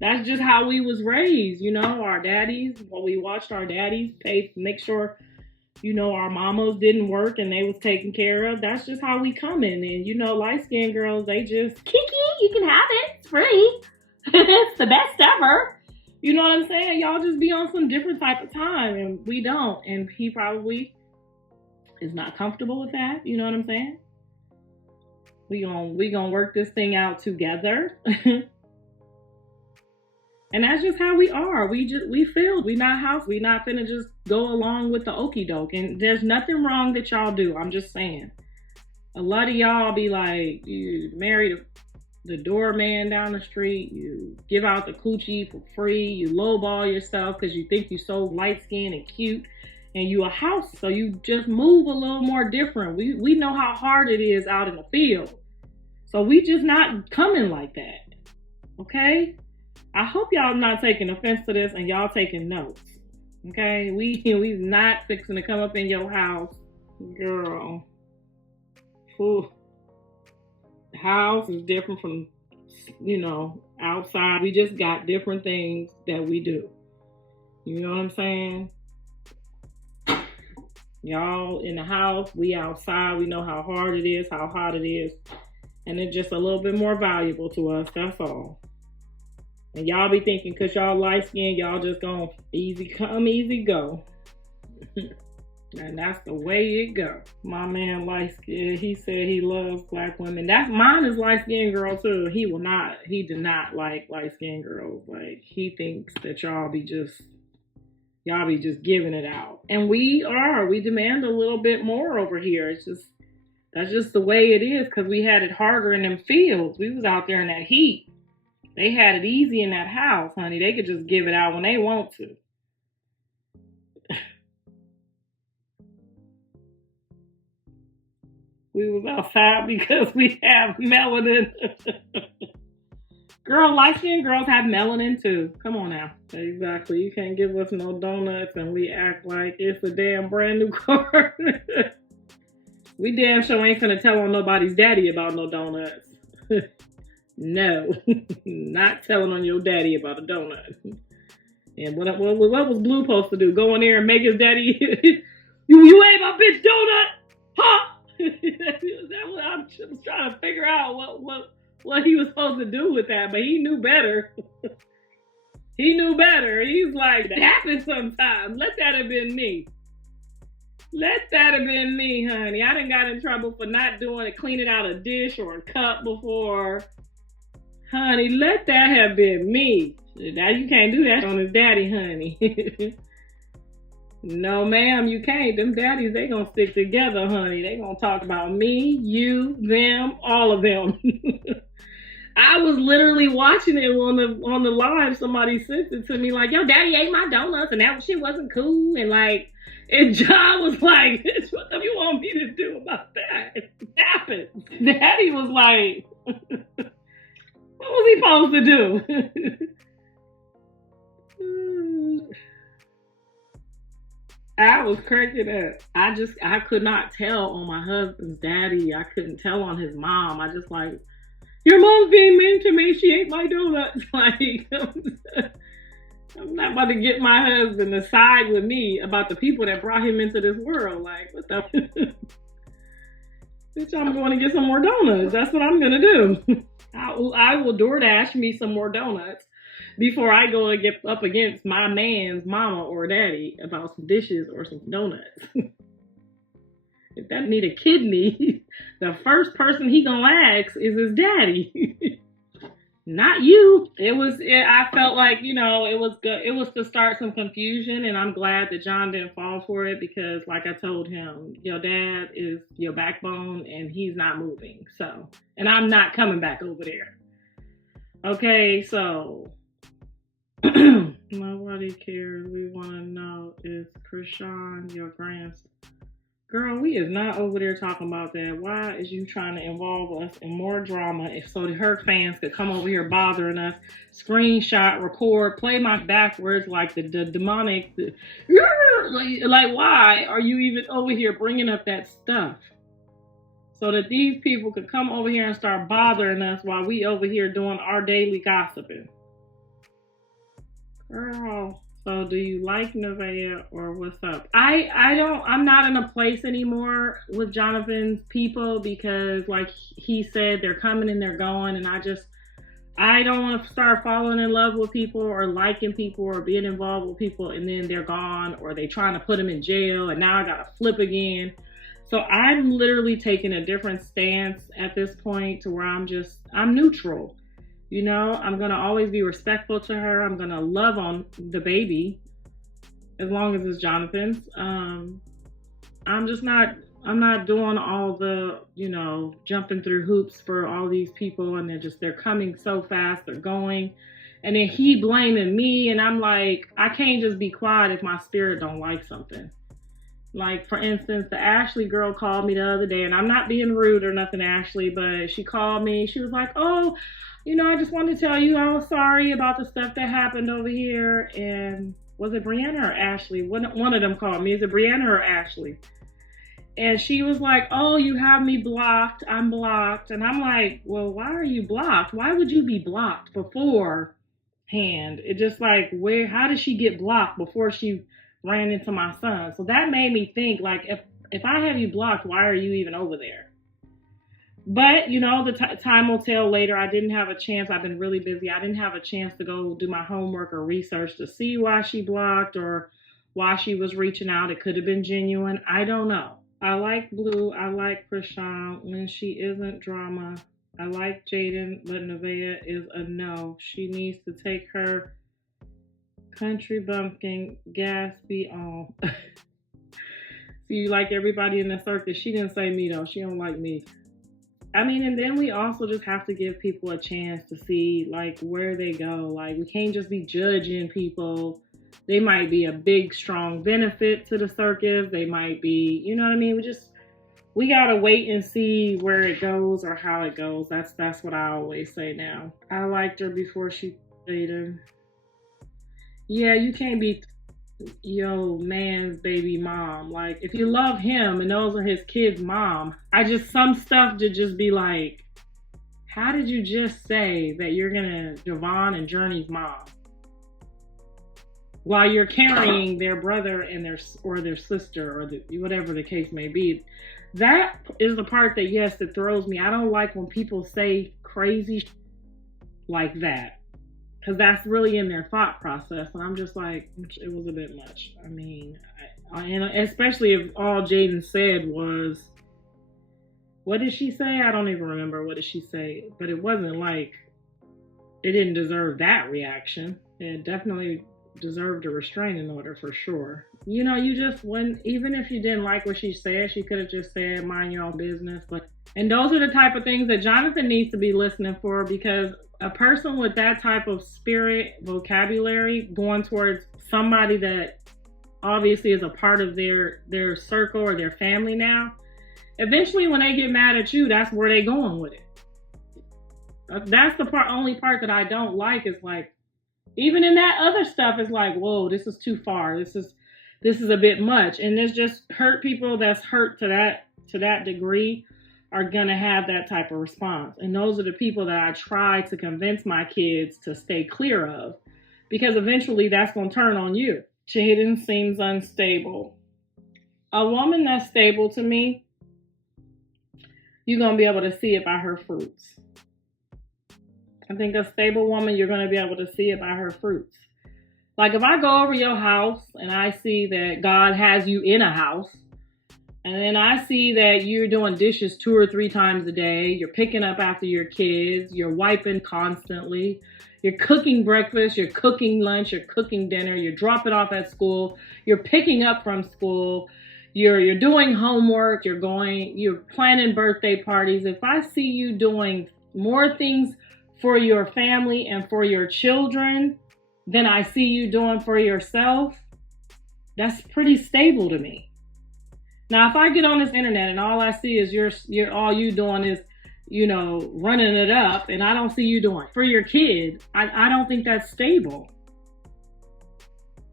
That's just how we was raised, you know, our daddies. Well, we watched our daddies pay, make sure, you know, our mamas didn't work and they was taken care of. That's just how we come in. And, you know, light-skinned girls, they just, Kiki, you can have it. It's free. It's the best ever. You know what I'm saying? Y'all just be on some different type of time, and we don't. And he probably is not comfortable with that. You know what I'm saying? We gonna work this thing out together. And that's just how we are. We feel we not house. We not finna just go along with the okie doke. And there's nothing wrong that y'all do. I'm just saying. A lot of y'all be like, you marry the doorman down the street. You give out the coochie for free. You lowball yourself because you think you so light skinned and cute. And you a house. So you just move a little more different. We know how hard it is out in the field. So we just not coming like that. Okay? I hope y'all not taking offense to this and y'all taking notes. Okay? We not fixing to come up in your house. Girl. Ooh. House is different from, outside. We just got different things that we do. You know what I'm saying? Y'all in the house, we outside. We know how hard it is, how hot it is. And it's just a little bit more valuable to us. That's all. And y'all be thinking because y'all light skinned, y'all just gonna easy come, easy go. And that's the way it go. My man light skinned, he said he loves black women. That's mine is light skinned girl too. He did not like light skinned girls. Like he thinks that y'all be just giving it out. And we demand a little bit more over here. That's just the way it is because we had it harder in them fields. We was out there in that heat. They had it easy in that house, honey. They could just give it out when they want to. We was outside because we have melanin. Girl, light-skinned girls have melanin too. Come on now. Exactly. You can't give us no donuts and we act like it's a damn brand new car. We damn sure ain't finna tell on nobody's daddy about no donuts. No. Not telling on your daddy about a donut. And what was Blue supposed to do? Go in there and make his daddy, you ate my bitch donut? Huh? I'm just trying to figure out what he was supposed to do with that, but he knew better. He knew better. He's like, that happens sometimes. Let that have been me. Let that have been me, honey. I done got in trouble for not doing it, cleaning out a dish or a cup before. Honey, let that have been me. Now you can't do that on his daddy, honey. No, ma'am, you can't. Them daddies, they gonna stick together, honey. They gonna talk about me, you, them, all of them. I was literally watching it on the live. Somebody sent it to me like, yo, daddy ate my donuts and that shit wasn't cool. And John was like, bitch, what do you want me to do about that? It happened. Daddy was like, what was he supposed to do? I was cracking up. I could not tell on my husband's daddy. I couldn't tell on his mom. I just like, your mom's being mean to me. She ate my donuts. Like, I'm not about to get my husband to side with me about the people that brought him into this world. Like, what the? Bitch, I'm going to get some more donuts. That's what I'm going to do. I will DoorDash me some more donuts before I go and get up against my man's mama or daddy about some dishes or some donuts. If that need a kidney, the first person he gonna ask is his daddy. Not you. I felt like, it was good. It was to start some confusion, and I'm glad that John didn't fall for it because, like I told him, your dad is your backbone and he's not moving. So, and I'm not coming back over there. Okay, so nobody cares. We want to know, is Krishan your grandson? Girl, we is not over there talking about that. Why is you trying to involve us in more drama so that her fans could come over here bothering us, screenshot, record, play my backwards like the demonic. Like, why are you even over here bringing up that stuff? So that these people could come over here and start bothering us while we over here doing our daily gossiping. Girl. So do you like Nevaeh or what's up? I'm not in a place anymore with Jonathan's people because like he said, they're coming and they're going. And I don't want to start falling in love with people or liking people or being involved with people and then they're gone or they trying to put them in jail and now I got to flip again. So I'm literally taking a different stance at this point to where I'm neutral. You know, I'm going to always be respectful to her. I'm going to love on the baby as long as it's Jonathan's. I'm not doing all the, you know, jumping through hoops for all these people and they're coming so fast, they're going. And then he blaming me and I'm like, I can't just be quiet if my spirit don't like something. Like, for instance, the Ashley girl called me the other day, and I'm not being rude or nothing, Ashley, but she called me. She was like, oh, you know, I just wanted to tell you I was sorry about the stuff that happened over here. And was it Brianna or Ashley? One of them called me. Is it Brianna or Ashley? And she was like, oh, you have me blocked. I'm blocked. And I'm like, well, why are you blocked? Why would you be blocked beforehand? It just like, how did she get blocked before she ran into my son? So that made me think, like, if I have you blocked, why are you even over there? But, you know, the time will tell later. I didn't have a chance. I've been really busy. I didn't have a chance to go do my homework or research to see why she blocked or why she was reaching out. It could have been genuine. I don't know. I like Blue. I like Chrisean when she isn't drama. I like Jaidyn, but Nevaeh is a no. She needs to take her country bumpkin gas be on. See, like everybody in the circus, she didn't say me though. She don't like me. I mean, and then we also just have to give people a chance to see like where they go. Like, we can't just be judging people. They might be a big, strong benefit to the circus. They might be, you know what I mean? We gotta wait and see where it goes or how it goes. That's what I always say now. I liked her before she dated. Yeah, you can't be yo man's baby mom. Like, if you love him and those are his kids' mom, some stuff to just be like, how did you just say that you're gonna Javon and Journey's mom while you're carrying their brother and their sister or whatever the case may be? That is the part that, yes, it throws me. I don't like when people say crazy like that, because that's really in their thought process. And I'm just like, it was a bit much. I mean, and especially if all Jaidyn said was, what did she say? I don't even remember. What did she say? But it wasn't like, it didn't deserve that reaction. It definitely deserved a restraining order for sure. You know, even if you didn't like what she said, she could have just said, mind your own business. And those are the type of things that Jonathan needs to be listening for, because a person with that type of spirit, vocabulary, going towards somebody that obviously is a part of their circle or their family now, eventually when they get mad at you, that's where they going with it. That's the only part that I don't like, is like, even in that other stuff, it's like, whoa, this is too far. This is a bit much. And there's just hurt people that's hurt to that degree are gonna have that type of response. And those are the people that I try to convince my kids to stay clear of, because eventually that's gonna turn on you. Jaidyn seems unstable. A woman that's stable to me, you're gonna be able to see it by her fruits. I think a stable woman, you're gonna be able to see it by her fruits. Like, if I go over your house and I see that God has you in a house, and then I see that you're doing dishes 2 or 3 times a day, you're picking up after your kids, you're wiping constantly, you're cooking breakfast, you're cooking lunch, you're cooking dinner, you're dropping off at school, you're picking up from school, you're doing homework, you're planning birthday parties. If I see you doing more things for your family and for your children than I see you doing for yourself, that's pretty stable to me. Now, if I get on this internet and all I see is you're all you doing is, you know, running it up, and I don't see you doing for your kid, I don't think that's stable.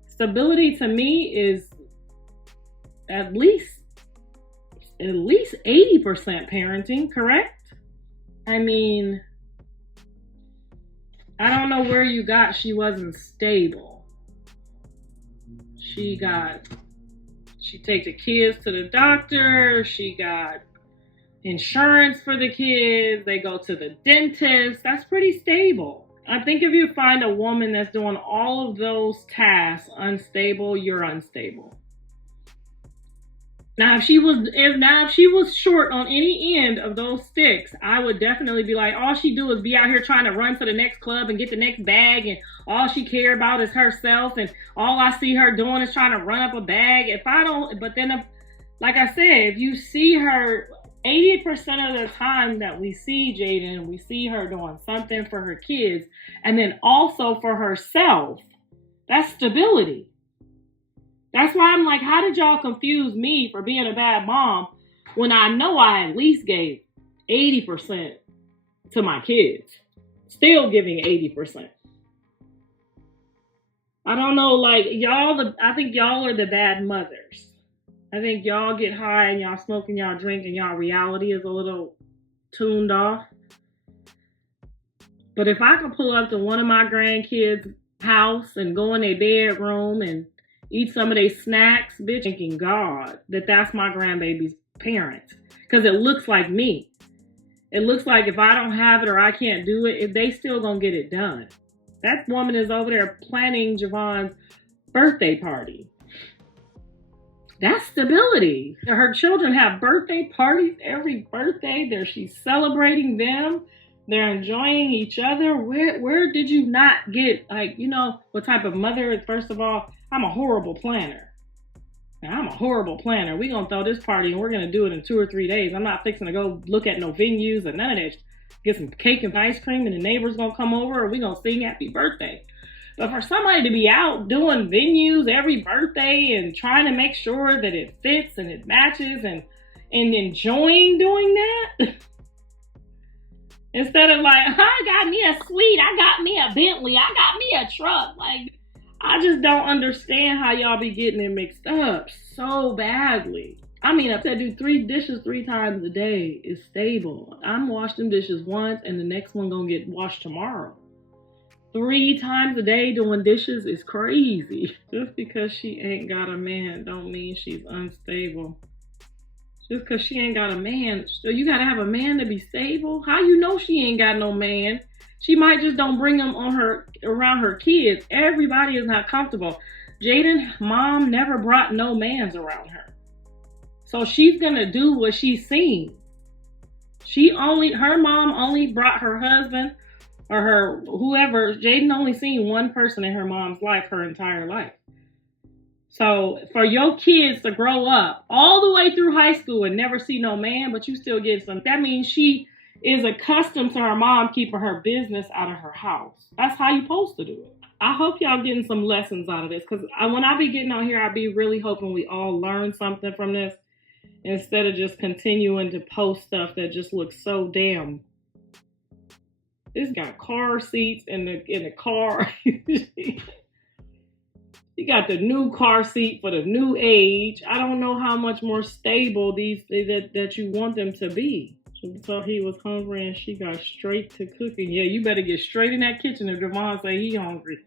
Stability to me is at least 80% parenting, correct? I mean, I don't know where you got she wasn't stable. She take the kids to the doctor. She got insurance for the kids. They go to the dentist. That's pretty stable. I think if you find a woman that's doing all of those tasks unstable, you're unstable. Now, if she was short on any end of those sticks, I would definitely be like, all she do is be out here trying to run to the next club and get the next bag, and all she care about is herself, and all I see her doing is trying to run up a bag. Like I said, if you see her 80% of the time that we see Jaidyn, we see her doing something for her kids, and then also for herself. That's stability. That's why I'm like, how did y'all confuse me for being a bad mom when I know I at least gave 80% to my kids? Still giving 80%. I don't know, like, I think y'all are the bad mothers. I think y'all get high and y'all smoke and y'all drink and y'all reality is a little tuned off. But if I could pull up to one of my grandkids' house and go in their bedroom and eat some of their snacks, bitch, thanking God that that's my grandbaby's parents. Because it looks like me. It looks like if I don't have it or I can't do it, if they still gonna get it done. That woman is over there planning Javon's birthday party. That's stability. Her children have birthday parties every birthday. She's celebrating them. They're enjoying each other. Where did you not get, like, you know, what type of mother? First of all, I'm a horrible planner. Now, I'm a horrible planner. We're going to throw this party and we're going to do it in 2 or 3 days. I'm not fixing to go look at no venues or none of that. Get some cake and ice cream and the neighbor's going to come over and we're going to sing happy birthday. But for somebody to be out doing venues every birthday and trying to make sure that it fits and it matches and enjoying doing that, instead of like, I got me a suite, I got me a Bentley, I got me a truck. Like, I just don't understand how y'all be getting it mixed up so badly. I mean, if I do 3 dishes 3 times a day is stable. I'm washing dishes once and the next one gonna get washed tomorrow. 3 times a day doing dishes is crazy. Just because she ain't got a man don't mean she's unstable. Just because she ain't got a man, so you gotta have a man to be stable? How you know she ain't got no man? She might just don't bring him around her kids. Everybody is not comfortable. Jaidyn's mom never brought no mans around her. So she's gonna do what she's seen. Her mom only brought her husband or her whoever. Jaidyn only seen one person in her mom's life her entire life. So for your kids to grow up all the way through high school and never see no man, but you still get some, that means she is accustomed to her mom keeping her business out of her house. That's how you're supposed to do it. I hope y'all getting some lessons out of this, because when I be getting on here, I be really hoping we all learn something from this instead of just continuing to post stuff that just looks so damn. This got car seats in the car. You got the new car seat for the new age. I don't know how much more stable that you want them to be. So he was hungry and she got straight to cooking. Yeah, you better get straight in that kitchen if Javon say he hungry.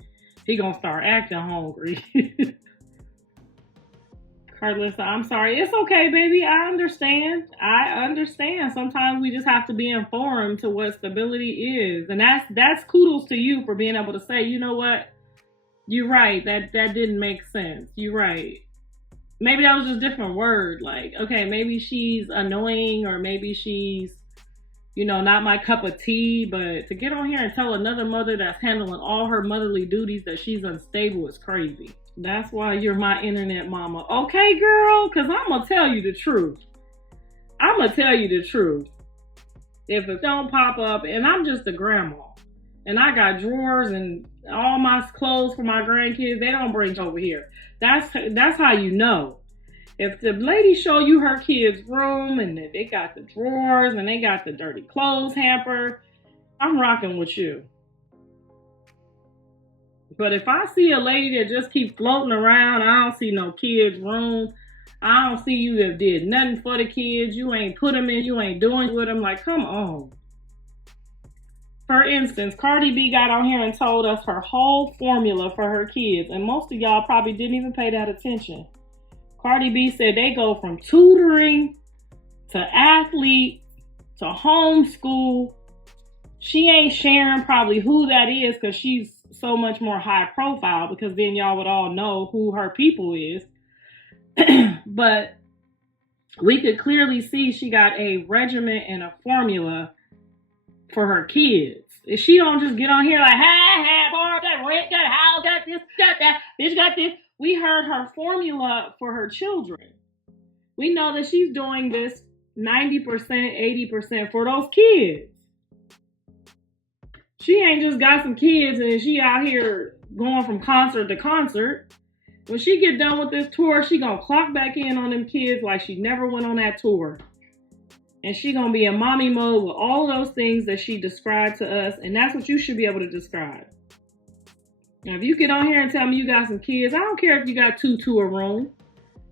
He gonna start acting hungry. Karlissa, I'm sorry. It's okay, baby. I understand. Sometimes we just have to be informed to what stability is. And that's kudos to you for being able to say, you know what? You're right. That didn't make sense. You're right. Maybe that was just a different word. Like, okay, maybe she's annoying or maybe she's, not my cup of tea. But to get on here and tell another mother that's handling all her motherly duties that she's unstable is crazy. That's why you're my internet mama. Okay, girl, because I'm going to tell you the truth. If it don't pop up, and I'm just a grandma, and I got drawers and all my clothes for my grandkids, they don't bring over here. That's how you know. If the lady show you her kids' room and they got the drawers and they got the dirty clothes hamper, I'm rocking with you. But if I see a lady that just keep floating around, I don't see no kids' room, I don't see you have did nothing for the kids, you ain't put them in, you ain't doing with them, like, come on. For instance, Cardi B got on here and told us her whole formula for her kids, and most of y'all probably didn't even pay that attention. Cardi B said they go from tutoring to athlete to homeschool. She ain't sharing probably who that is because she's so much more high profile, because then y'all would all know who her people is. But we could clearly see she got a regimen and a formula for her kids. If she don't just get on here like, hey, Barb, got rent, got a house, got this, got that, bitch got this. We heard her formula for her children. We know that she's doing this 90%, 80% for those kids. She ain't just got some kids and she out here going from concert to concert. When she get done with this tour, she gonna clock back in on them kids like she never went on that tour. And she gonna be in mommy mode with all those things that she described to us. And that's what you should be able to describe. Now, if you get on here and tell me you got some kids, I don't care if you got two to a room.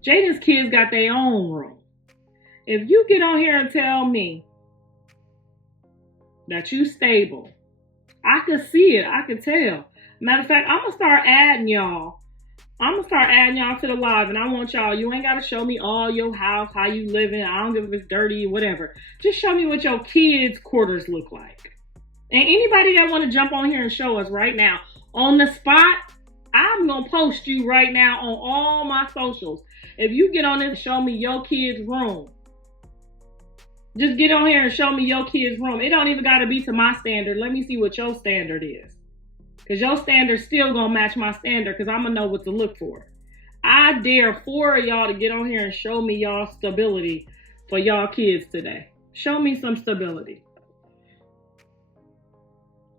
Jaidyn's kids got their own room. If you get on here and tell me that you stable, I could see it. I could tell. Matter of fact, I'm going to start adding y'all. I'm going to start adding y'all to the live. And I want y'all, you ain't got to show me all your house, how you living. I don't give if it's dirty, whatever. Just show me what your kids' quarters look like. And anybody that want to jump on here and show us right now, on the spot, I'm going to post you right now on all my socials. If you get on this, show me your kid's room. Just get on here and show me your kid's room. It don't even got to be to my standard. Let me see what your standard is. Because your standard's still going to match my standard, because I'm going to know what to look for. I dare 4 of y'all to get on here and show me y'all stability for y'all kids today. Show me some stability.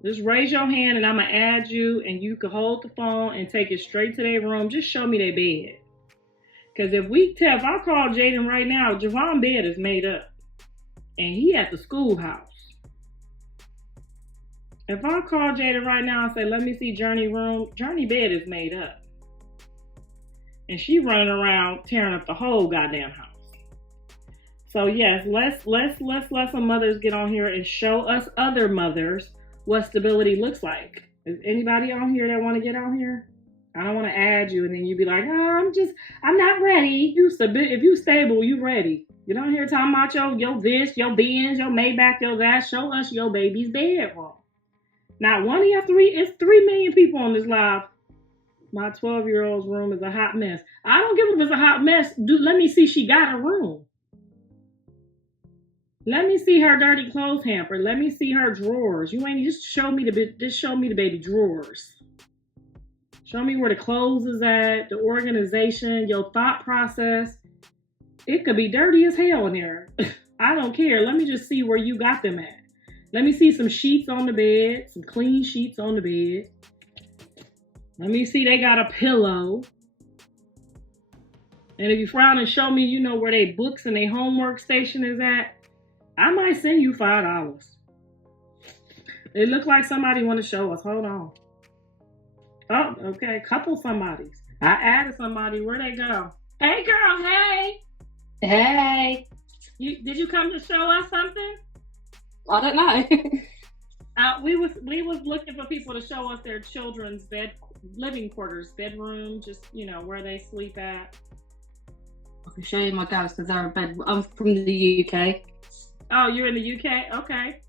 Just raise your hand and I'm going to add you, and you can hold the phone and take it straight to their room. Just show me their bed. Because if I call Jaidyn right now, Javon's bed is made up. And he at the schoolhouse. If I call Jaidyn right now and say, let me see Journey room, Journey bed is made up. And she running around tearing up the whole goddamn house. So yes, let's let some mothers get on here and show us other mothers what stability looks like. Is anybody on here that want to get on here? I don't want to add you and then you be like, oh, I'm not ready. If you stable, you ready. Get on here talking about your this, your Benz, your Maybach, your that. Show us your baby's bedroom. Not one of your it's 3 million people on this live. My 12-year-old's room is a hot mess. I don't give a if it's a hot mess. Let me see she got a room. Let me see her dirty clothes hamper. Let me see her drawers. You ain't just show me the baby drawers. Show me where the clothes is at, the organization, your thought process. It could be dirty as hell in there. I don't care. Let me just see where you got them at. Let me see some sheets on the bed, some clean sheets on the bed. Let me see they got a pillow. And if you frown and show me, you know, where they books and their homework station is at, I might send you $5. It look like somebody want to show us. Hold on. Oh, okay. Couple somebodies. I added somebody. Where'd they go? Hey, girl. Hey. Hey. Did you come to show us something? I don't know. We was looking for people to show us their children's living quarters, bedroom, just, you know, where they sleep at. I can show you my downstairs bed. I'm from the UK. Oh, you're in the UK? Okay.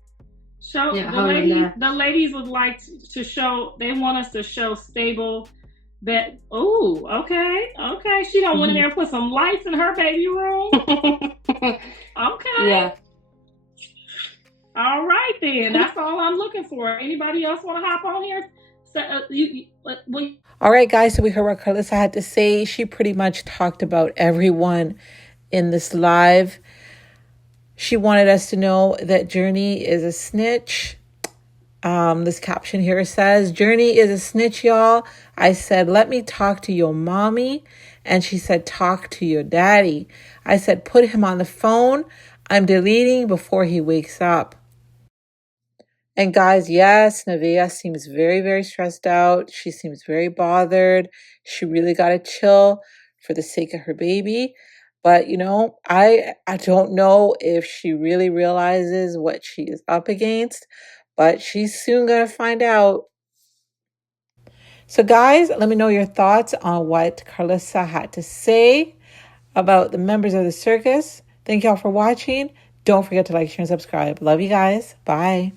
Yeah, the ladies would like to show, they want us to show stable bed. Oh, okay. Okay. She don't want in there to put some lights in her baby room. Okay. Yeah. All right then. That's all I'm looking for. Anybody else want to hop on here? All right, guys. So we heard what Karlissa had to say. She pretty much talked about everyone in this live. She wanted us to know that Journey is a snitch. This caption here says, Journey is a snitch, y'all. I said, let me talk to your mommy. And she said, talk to your daddy. I said, put him on the phone. I'm deleting before he wakes up. And guys, yes, Nivea seems very, very stressed out. She seems very bothered. She really got to chill for the sake of her baby. But, you know, I don't know if she really realizes what she is up against, but she's soon going to find out. So, guys, let me know your thoughts on what Karlissa had to say about the members of the circus. Thank y'all for watching. Don't forget to like, share, and subscribe. Love you guys. Bye.